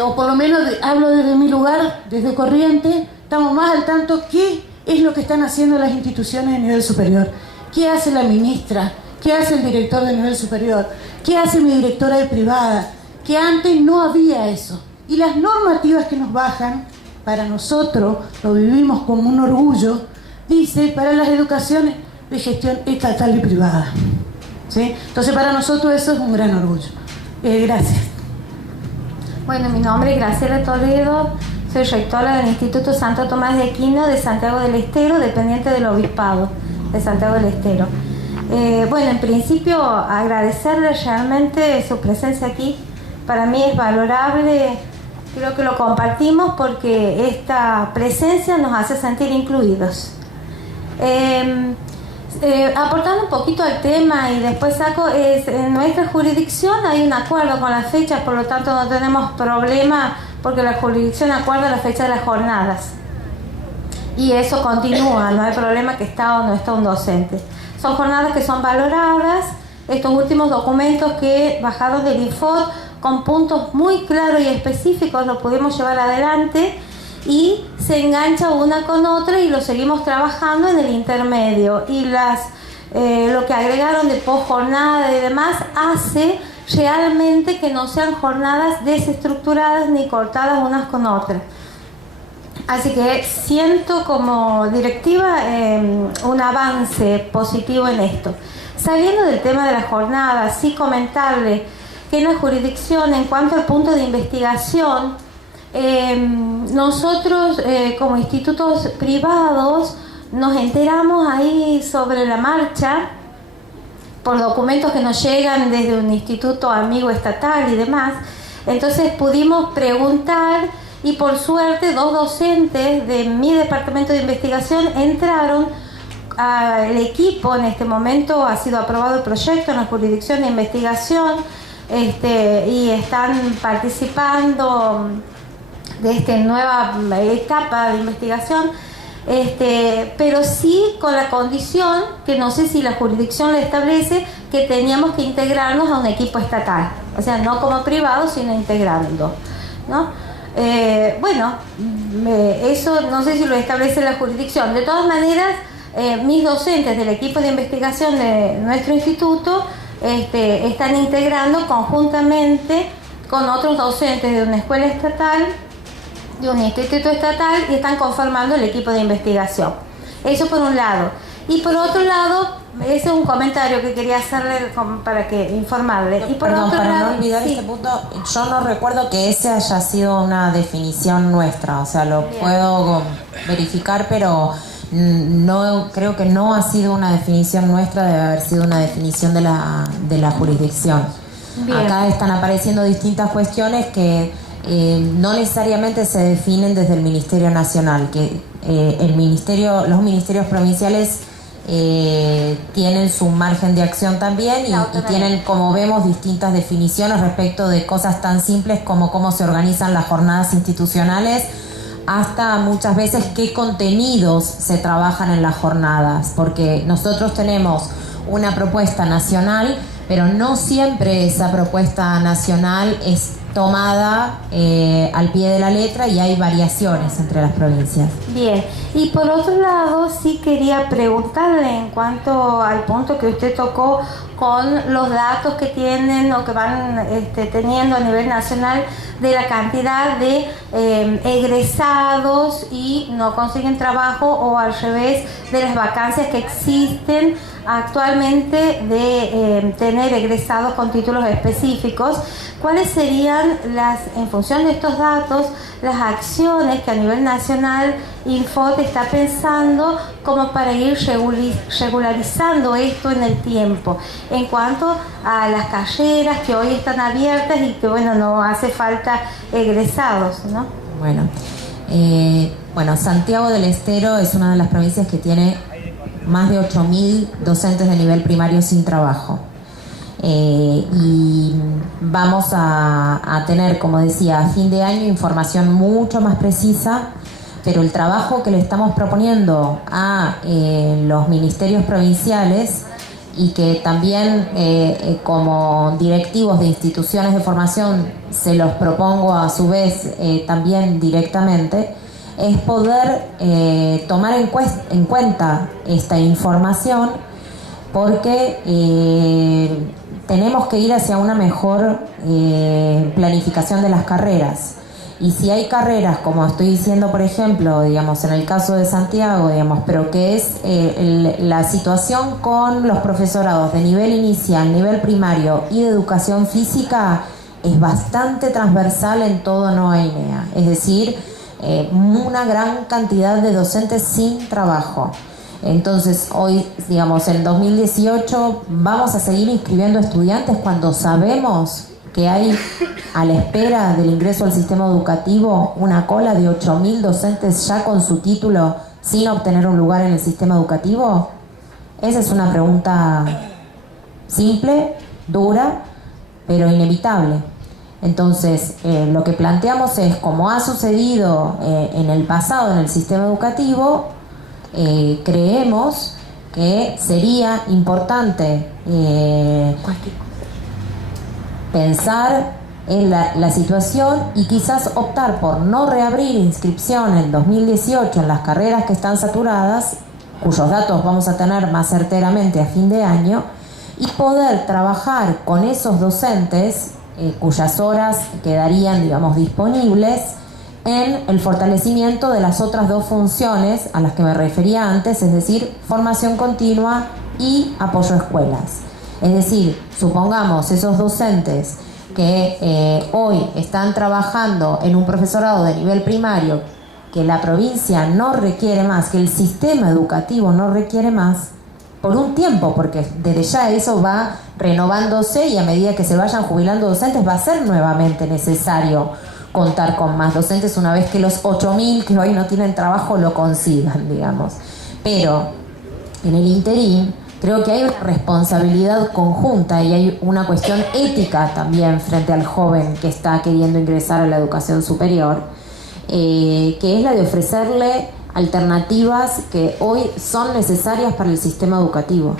o por lo menos hablo desde mi lugar, desde Corrientes, estamos más al tanto que es lo que están haciendo las instituciones de nivel superior. ¿Qué hace la ministra? ¿Qué hace el director de nivel superior? ¿Qué hace mi directora de privada? Que antes no había eso. Y las normativas que nos bajan, para nosotros, lo vivimos como un orgullo, dice para las educaciones de gestión estatal y privada. ¿Sí? Entonces para nosotros eso es un gran orgullo. Gracias. Bueno, mi nombre es Graciela Toledo, soy rectora del Instituto Santo Tomás de Aquino de Santiago del Estero, dependiente del Obispado de Santiago del Estero. Bueno, en principio agradecerle realmente su presencia aquí. Para mí es valorable, creo que lo compartimos porque esta presencia nos hace sentir incluidos. Aportando un poquito al tema y después saco, en nuestra jurisdicción hay un acuerdo con las fechas, por lo tanto no tenemos problema porque la jurisdicción acuerda la fecha de las jornadas. Y eso continúa, no hay problema que está o no está un docente. Son jornadas que son valoradas, estos últimos documentos que bajaron del Infod con puntos muy claros y específicos los pudimos llevar adelante y se engancha una con otra y lo seguimos trabajando en el intermedio. Y lo que agregaron de posjornada y demás hace realmente que no sean jornadas desestructuradas ni cortadas unas con otras. Así que siento como directiva un avance positivo en esto. Saliendo del tema de la jornada, sí comentarle que en la jurisdicción, en cuanto al punto de investigación, nosotros como institutos privados nos enteramos ahí sobre la marcha por documentos que nos llegan desde un instituto amigo estatal y demás. Entonces pudimos preguntar y por suerte 2 docentes de mi departamento de investigación entraron al equipo. En este momento ha sido aprobado el proyecto en la jurisdicción de investigación y están participando de esta nueva etapa de investigación, pero sí con la condición, que no sé si la jurisdicción lo establece, que teníamos que integrarnos a un equipo estatal, o sea, no como privados, sino integrando, ¿no? Bueno, eso no sé si lo establece la jurisdicción. De todas maneras, mis docentes del equipo de investigación de nuestro instituto están integrando conjuntamente con otros docentes de una escuela estatal, de un instituto estatal, y están conformando el equipo de investigación. Eso por un lado. Y por otro lado, ese es un comentario que quería hacerle para que informarle. Y por Perdón, otro para lado, no olvidar sí. este punto, yo no recuerdo que ese haya sido una definición nuestra, o sea, lo Bien. puedo verificar, pero no creo que no ha sido una definición nuestra, debe haber sido una definición de la jurisdicción. Bien. Acá están apareciendo distintas cuestiones que no necesariamente se definen desde el Ministerio Nacional, que los ministerios provinciales tienen su margen de acción también y tienen, como vemos, distintas definiciones respecto de cosas tan simples como cómo se organizan las jornadas institucionales, hasta muchas veces qué contenidos se trabajan en las jornadas, porque nosotros tenemos una propuesta nacional, pero no siempre esa propuesta nacional es tomada al pie de la letra y hay variaciones entre las provincias. Bien, y por otro lado sí quería preguntarle en cuanto al punto que usted tocó con los datos que tienen o que van teniendo a nivel nacional de la cantidad de egresados y no consiguen trabajo, o al revés, de las vacancias que existen actualmente de tener egresados con títulos específicos. ¿Cuáles serían, en función de estos datos, las acciones que a nivel nacional Infod está pensando como para ir regularizando esto en el tiempo, en cuanto a las carreras que hoy están abiertas y que, bueno, no hace falta egresados, ¿no? Bueno, Santiago del Estero es una de las provincias que tiene más de 8.000 docentes de nivel primario sin trabajo. Y vamos a tener, como decía, a fin de año información mucho más precisa, pero el trabajo que le estamos proponiendo a los ministerios provinciales, y que también como directivos de instituciones de formación se los propongo a su vez también directamente, es poder tomar en cuenta esta información, porque tenemos que ir hacia una mejor planificación de las carreras. Y si hay carreras, como estoy diciendo, por ejemplo, digamos, en el caso de Santiago, digamos, pero que es la situación con los profesorados de nivel inicial, nivel primario y de educación física es bastante transversal en todo NOA y NEA. Es decir, una gran cantidad de docentes sin trabajo. Entonces, hoy, digamos, en 2018, vamos a seguir inscribiendo estudiantes cuando sabemos que hay, a la espera del ingreso al sistema educativo, una cola de 8.000 docentes ya con su título sin obtener un lugar en el sistema educativo. Esa es una pregunta simple, dura, pero inevitable. Entonces, lo que planteamos es, como ha sucedido en el pasado en el sistema educativo, creemos que sería importante pensar en la situación y quizás optar por no reabrir inscripción en 2018 en las carreras que están saturadas, cuyos datos vamos a tener más certeramente a fin de año, y poder trabajar con esos docentes cuyas horas quedarían, digamos, disponibles en el fortalecimiento de las otras dos funciones a las que me refería antes, es decir, formación continua y apoyo a escuelas. Es decir, supongamos esos docentes que hoy están trabajando en un profesorado de nivel primario que la provincia no requiere más, que el sistema educativo no requiere más, por un tiempo, porque desde ya eso va renovándose y a medida que se vayan jubilando docentes va a ser nuevamente necesario contar con más docentes una vez que los 8.000 que hoy no tienen trabajo lo consigan, digamos. Pero en el interín creo que hay una responsabilidad conjunta y hay una cuestión ética también frente al joven que está queriendo ingresar a la educación superior, que es la de ofrecerle alternativas que hoy son necesarias para el sistema educativo,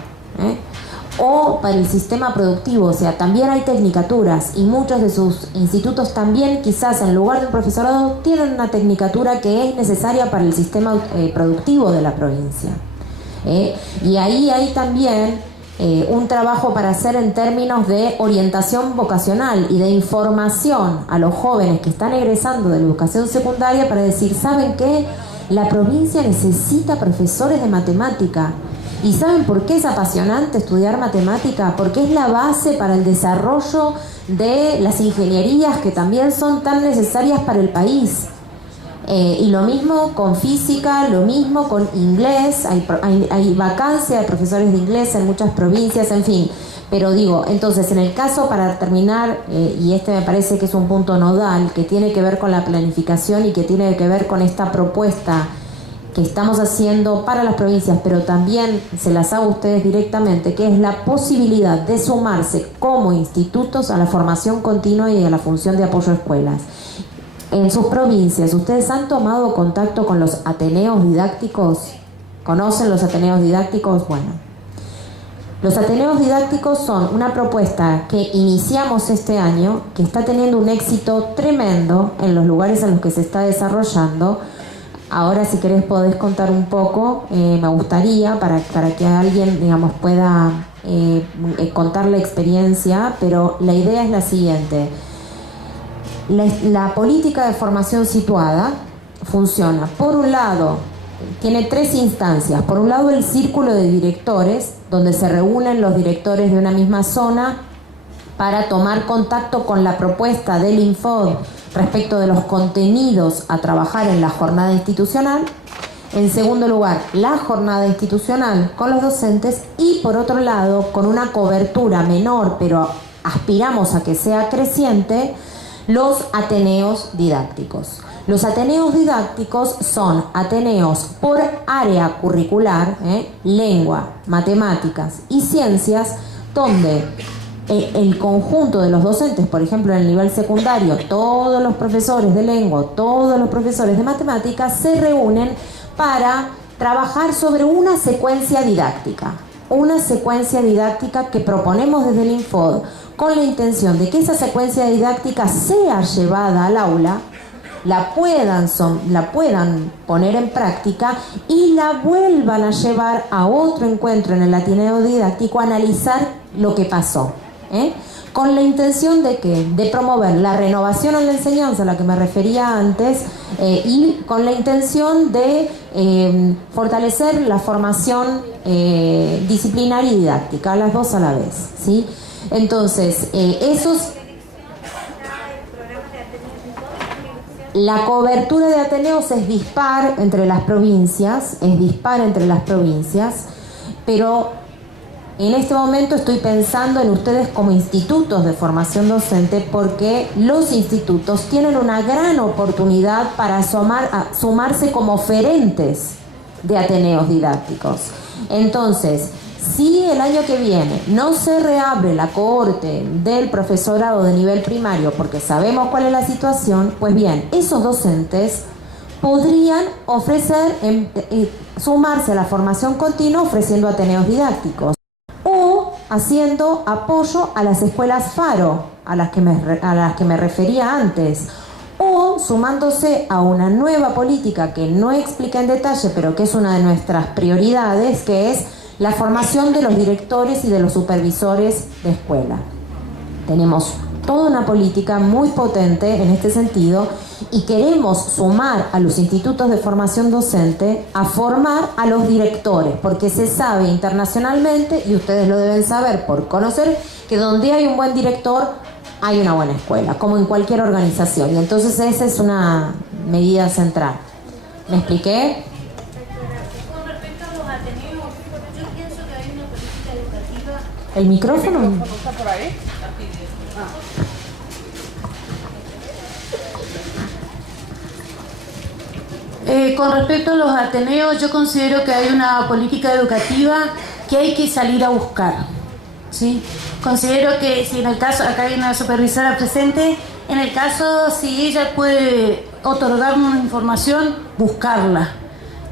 o para el sistema productivo. O sea, también hay tecnicaturas y muchos de sus institutos también, quizás en lugar de un profesorado, tienen una tecnicatura que es necesaria para el sistema productivo de la provincia. Y ahí hay también un trabajo para hacer en términos de orientación vocacional y de información a los jóvenes que están egresando de la educación secundaria para decir, ¿saben qué? La provincia necesita profesores de matemática. ¿Y saben por qué es apasionante estudiar matemática? Porque es la base para el desarrollo de las ingenierías que también son tan necesarias para el país. Y lo mismo con física, lo mismo con inglés, hay vacancia de profesores de inglés en muchas provincias, en fin. Pero digo, entonces en el caso, para terminar, y este me parece que es un punto nodal, que tiene que ver con la planificación y que tiene que ver con esta propuesta que estamos haciendo para las provincias, pero también se las hago a ustedes directamente, que es la posibilidad de sumarse como institutos a la formación continua y a la función de apoyo a escuelas. En sus provincias, ¿ustedes han tomado contacto con los ateneos didácticos? ¿Conocen los ateneos didácticos? Bueno, los ateneos didácticos son una propuesta que iniciamos este año, que está teniendo un éxito tremendo en los lugares en los que se está desarrollando. Ahora, si querés, podés contar un poco, me gustaría, para que alguien, digamos, pueda contar la experiencia, pero la idea es la siguiente. La política de formación situada funciona, por un lado, tiene tres instancias. Por un lado, el círculo de directores, donde se reúnen los directores de una misma zona para tomar contacto con la propuesta del Infod respecto de los contenidos a trabajar en la jornada institucional. En segundo lugar, la jornada institucional con los docentes y, por otro lado, con una cobertura menor, pero aspiramos a que sea creciente, los ateneos didácticos. Los ateneos didácticos son ateneos por área curricular, lengua, matemáticas y ciencias, donde el conjunto de los docentes, por ejemplo en el nivel secundario, todos los profesores de lengua, todos los profesores de matemáticas se reúnen para trabajar sobre una secuencia didáctica que proponemos desde el Infod, con la intención de que esa secuencia didáctica sea llevada al aula la puedan poner en práctica y la vuelvan a llevar a otro encuentro en el Ateneo Didáctico a analizar lo que pasó, con la intención de ¿qué? De promover la renovación en la enseñanza a la que me refería antes, y con la intención de fortalecer la formación disciplinaria y didáctica, las dos a la vez, ¿sí? Entonces, la cobertura de Ateneos es dispar entre las provincias, pero en este momento estoy pensando en ustedes como institutos de formación docente, porque los institutos tienen una gran oportunidad para sumarse como oferentes de Ateneos didácticos. Entonces, si el año que viene no se reabre la cohorte del profesorado de nivel primario, porque sabemos cuál es la situación, pues bien, esos docentes podrían ofrecer, sumarse a la formación continua ofreciendo Ateneos didácticos, o haciendo apoyo a las escuelas Faro, a las que me refería antes, o sumándose a una nueva política que no expliqué en detalle, pero que es una de nuestras prioridades, que es la formación de los directores y de los supervisores de escuela. Tenemos toda una política muy potente en este sentido y queremos sumar a los institutos de formación docente a formar a los directores, porque se sabe internacionalmente, y ustedes lo deben saber por conocer, que donde hay un buen director hay una buena escuela, como en cualquier organización. Y entonces esa es una medida central. ¿Me expliqué? ¿El micrófono? ¿Está por ahí? Con respecto a los Ateneos, yo considero que hay una política educativa que hay que salir a buscar, ¿sí? Considero que si en el caso, acá hay una supervisora presente, en el caso si ella puede otorgarnos una información, buscarla.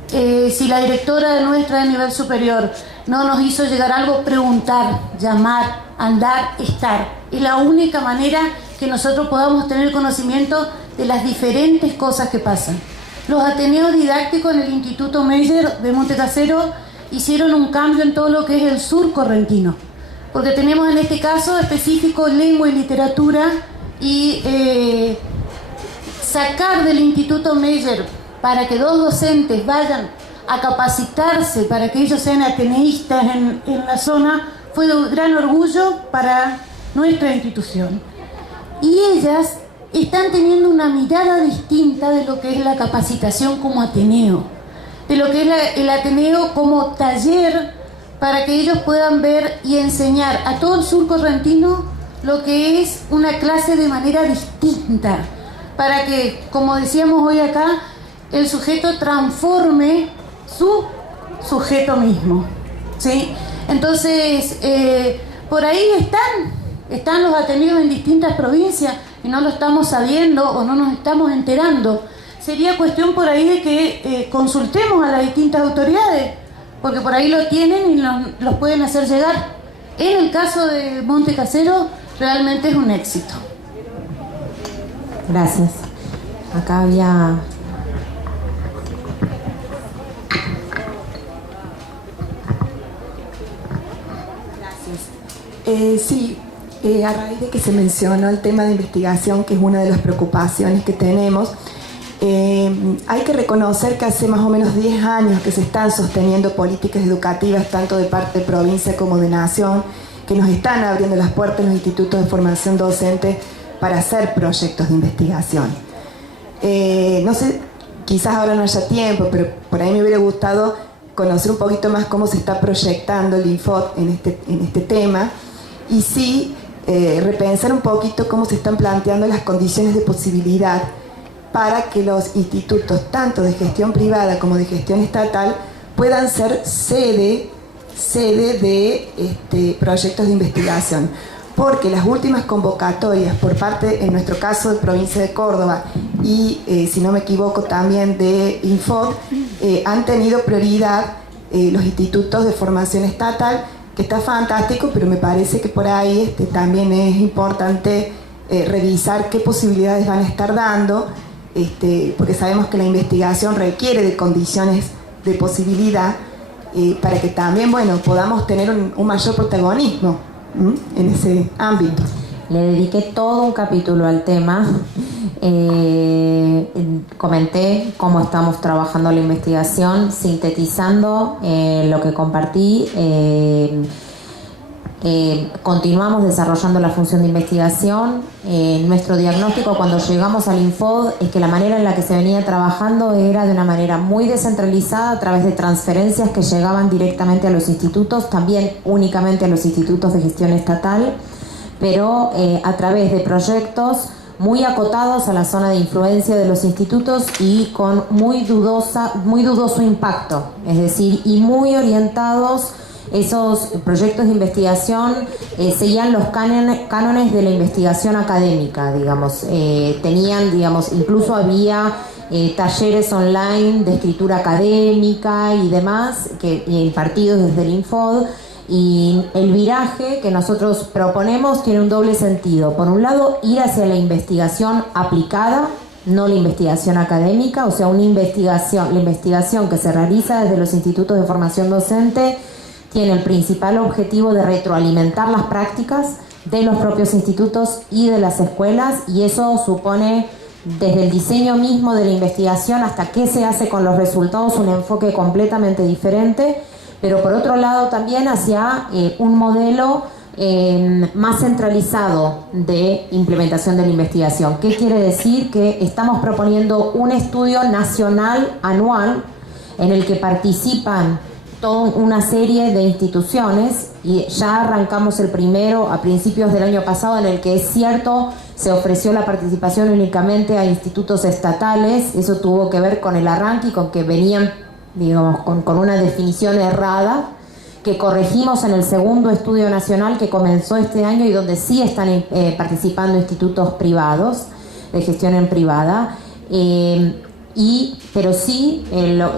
Si la directora nuestra de nivel superior no nos hizo llegar algo, preguntar, llamar, andar, estar. Es la única manera que nosotros podamos tener conocimiento de las diferentes cosas que pasan. Los Ateneos didácticos en el Instituto Meyer de Montecasero hicieron un cambio en todo lo que es el sur correntino, porque tenemos en este caso específico lengua y literatura, y sacar del Instituto Meyer para que 2 docentes vayan a capacitarse para que ellos sean ateneístas en la zona fue de gran orgullo para nuestra institución. Y ellas están teniendo una mirada distinta de lo que es la capacitación como Ateneo, de lo que es el Ateneo como taller, para que ellos puedan ver y enseñar a todo el sur correntino lo que es una clase de manera distinta, para que, como decíamos hoy acá, el sujeto transforme su sujeto mismo, ¿sí? Entonces, por ahí están los Ateneos en distintas provincias y no lo estamos sabiendo o no nos estamos enterando. Sería cuestión por ahí de que consultemos a las distintas autoridades, porque por ahí lo tienen y los pueden hacer llegar. En el caso de Montecasero, realmente es un éxito. Gracias. Acá había... Sí, a raíz de que se mencionó el tema de investigación, que es una de las preocupaciones que tenemos, hay que reconocer que hace más o menos 10 años que se están sosteniendo políticas educativas, tanto de parte de provincia como de nación, que nos están abriendo las puertas en los institutos de formación docente para hacer proyectos de investigación. No sé, quizás ahora no haya tiempo, pero por ahí me hubiera gustado conocer un poquito más cómo se está proyectando el INFOT en este tema, y sí repensar un poquito cómo se están planteando las condiciones de posibilidad para que los institutos, tanto de gestión privada como de gestión estatal, puedan ser sede de proyectos de investigación. Porque las últimas convocatorias por parte, en nuestro caso, de provincia de Córdoba y, si no me equivoco, también de Infod, han tenido prioridad los institutos de formación estatal, que está fantástico, pero me parece que por ahí también es importante revisar qué posibilidades van a estar dando porque sabemos que la investigación requiere de condiciones de posibilidad para que también, bueno, podamos tener un mayor protagonismo en ese ámbito. Le dediqué todo un capítulo al tema. Comenté cómo estamos trabajando la investigación, sintetizando lo que compartí. Continuamos desarrollando la función de investigación. Nuestro diagnóstico cuando llegamos al Infod es que la manera en la que se venía trabajando era de una manera muy descentralizada a través de transferencias que llegaban directamente a los institutos, también únicamente a los institutos de gestión estatal, pero a través de proyectos muy acotados a la zona de influencia de los institutos y con muy dudoso impacto, es decir, y muy orientados. Esos proyectos de investigación seguían los cánones de la investigación académica, digamos. Tenían, digamos, incluso había talleres online de escritura académica y demás, impartidos desde el Infod. Y el viraje que nosotros proponemos tiene un doble sentido. Por un lado, ir hacia la investigación aplicada, no la investigación académica, o sea, la investigación que se realiza desde los institutos de formación docente tiene el principal objetivo de retroalimentar las prácticas de los propios institutos y de las escuelas, y eso supone desde el diseño mismo de la investigación hasta qué se hace con los resultados un enfoque completamente diferente, pero por otro lado también hacia un modelo más centralizado de implementación de la investigación. ¿Qué quiere decir? Que estamos proponiendo un estudio nacional anual en el que participan toda una serie de instituciones, y ya arrancamos el primero a principios del año pasado, en el que es cierto se ofreció la participación únicamente a institutos estatales. Eso tuvo que ver con el arranque y con que venían, digamos, con una definición errada que corregimos en el segundo estudio nacional que comenzó este año y donde sí están participando institutos privados de gestión en privada. Pero sí,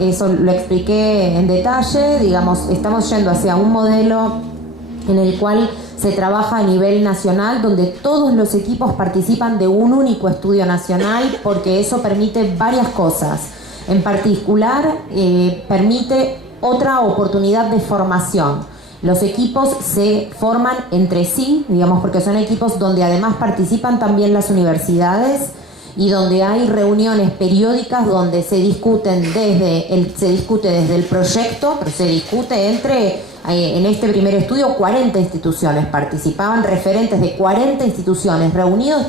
eso lo expliqué en detalle, digamos, estamos yendo hacia un modelo en el cual se trabaja a nivel nacional, donde todos los equipos participan de un único estudio nacional, porque eso permite varias cosas. En particular, permite otra oportunidad de formación. Los equipos se forman entre sí, digamos, porque son equipos donde además participan también las universidades, y donde hay reuniones periódicas donde se discute desde el proyecto, pero se discute en este primer estudio 40 instituciones, participaban referentes de 40 instituciones reunidos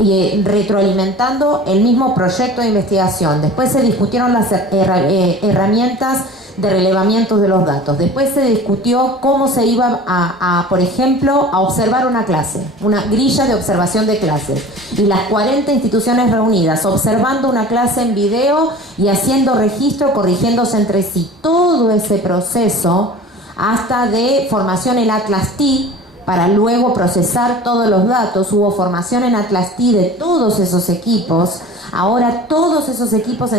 y retroalimentando el mismo proyecto de investigación. Después se discutieron las herramientas de relevamiento de los datos. Después se discutió cómo se iba por ejemplo, a observar una clase, una grilla de observación de clases. Y las 40 instituciones reunidas, observando una clase en video y haciendo registro, corrigiéndose entre sí. Todo ese proceso, hasta de formación en Atlas TI, para luego procesar todos los datos. Hubo formación en Atlas TI de todos esos equipos. Ahora todos esos equipos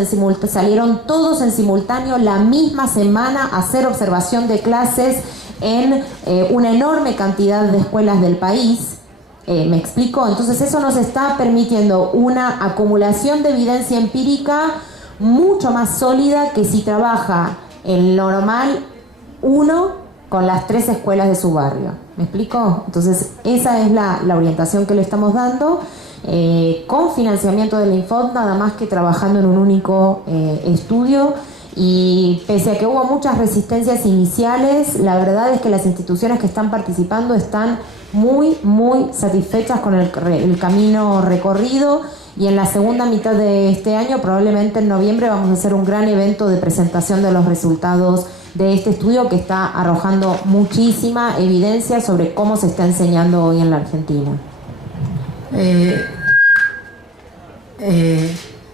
salieron todos en simultáneo la misma semana a hacer observación de clases en una enorme cantidad de escuelas del país. ¿Me explico? Entonces eso nos está permitiendo una acumulación de evidencia empírica mucho más sólida que si trabaja el normal uno con las 3 escuelas de su barrio. ¿Me explico? Entonces esa es la orientación que le estamos dando. Con financiamiento del Infod, nada más que trabajando en un único estudio, y pese a que hubo muchas resistencias iniciales, la verdad es que las instituciones que están participando están muy satisfechas con el camino recorrido, y en la segunda mitad de este año, probablemente en noviembre, vamos a hacer un gran evento de presentación de los resultados de este estudio que está arrojando muchísima evidencia sobre cómo se está enseñando hoy en la Argentina.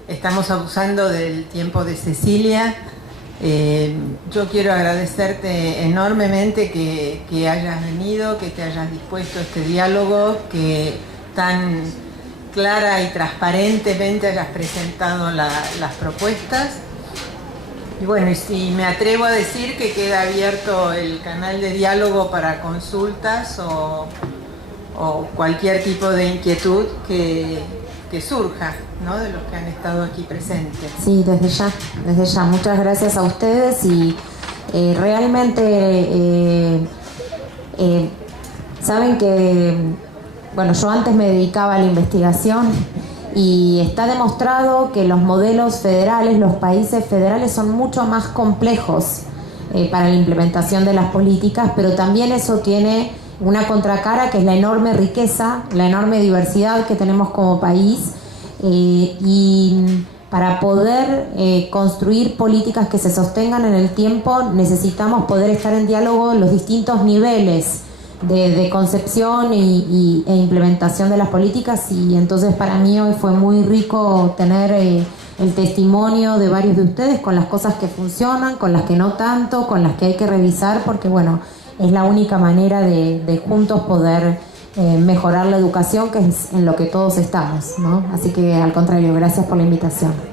Estamos abusando del tiempo de Cecilia. Yo quiero agradecerte enormemente que hayas venido, que te hayas dispuesto a este diálogo, que tan clara y transparentemente hayas presentado las propuestas. Y bueno, y si me atrevo a decir que queda abierto el canal de diálogo para consultas o cualquier tipo de inquietud que que surja, ¿no?, de los que han estado aquí presentes. Sí, desde ya. Muchas gracias a ustedes y realmente saben que, bueno, yo antes me dedicaba a la investigación y está demostrado que los modelos federales, los países federales son mucho más complejos para la implementación de las políticas, pero también eso tiene una contracara que es la enorme riqueza, la enorme diversidad que tenemos como país y para poder construir políticas que se sostengan en el tiempo necesitamos poder estar en diálogo en los distintos niveles de concepción e implementación de las políticas, y entonces para mí hoy fue muy rico tener el testimonio de varios de ustedes con las cosas que funcionan, con las que no tanto, con las que hay que revisar, porque bueno, es la única manera de juntos poder mejorar la educación, que es en lo que todos estamos, ¿no? Así que al contrario, gracias por la invitación.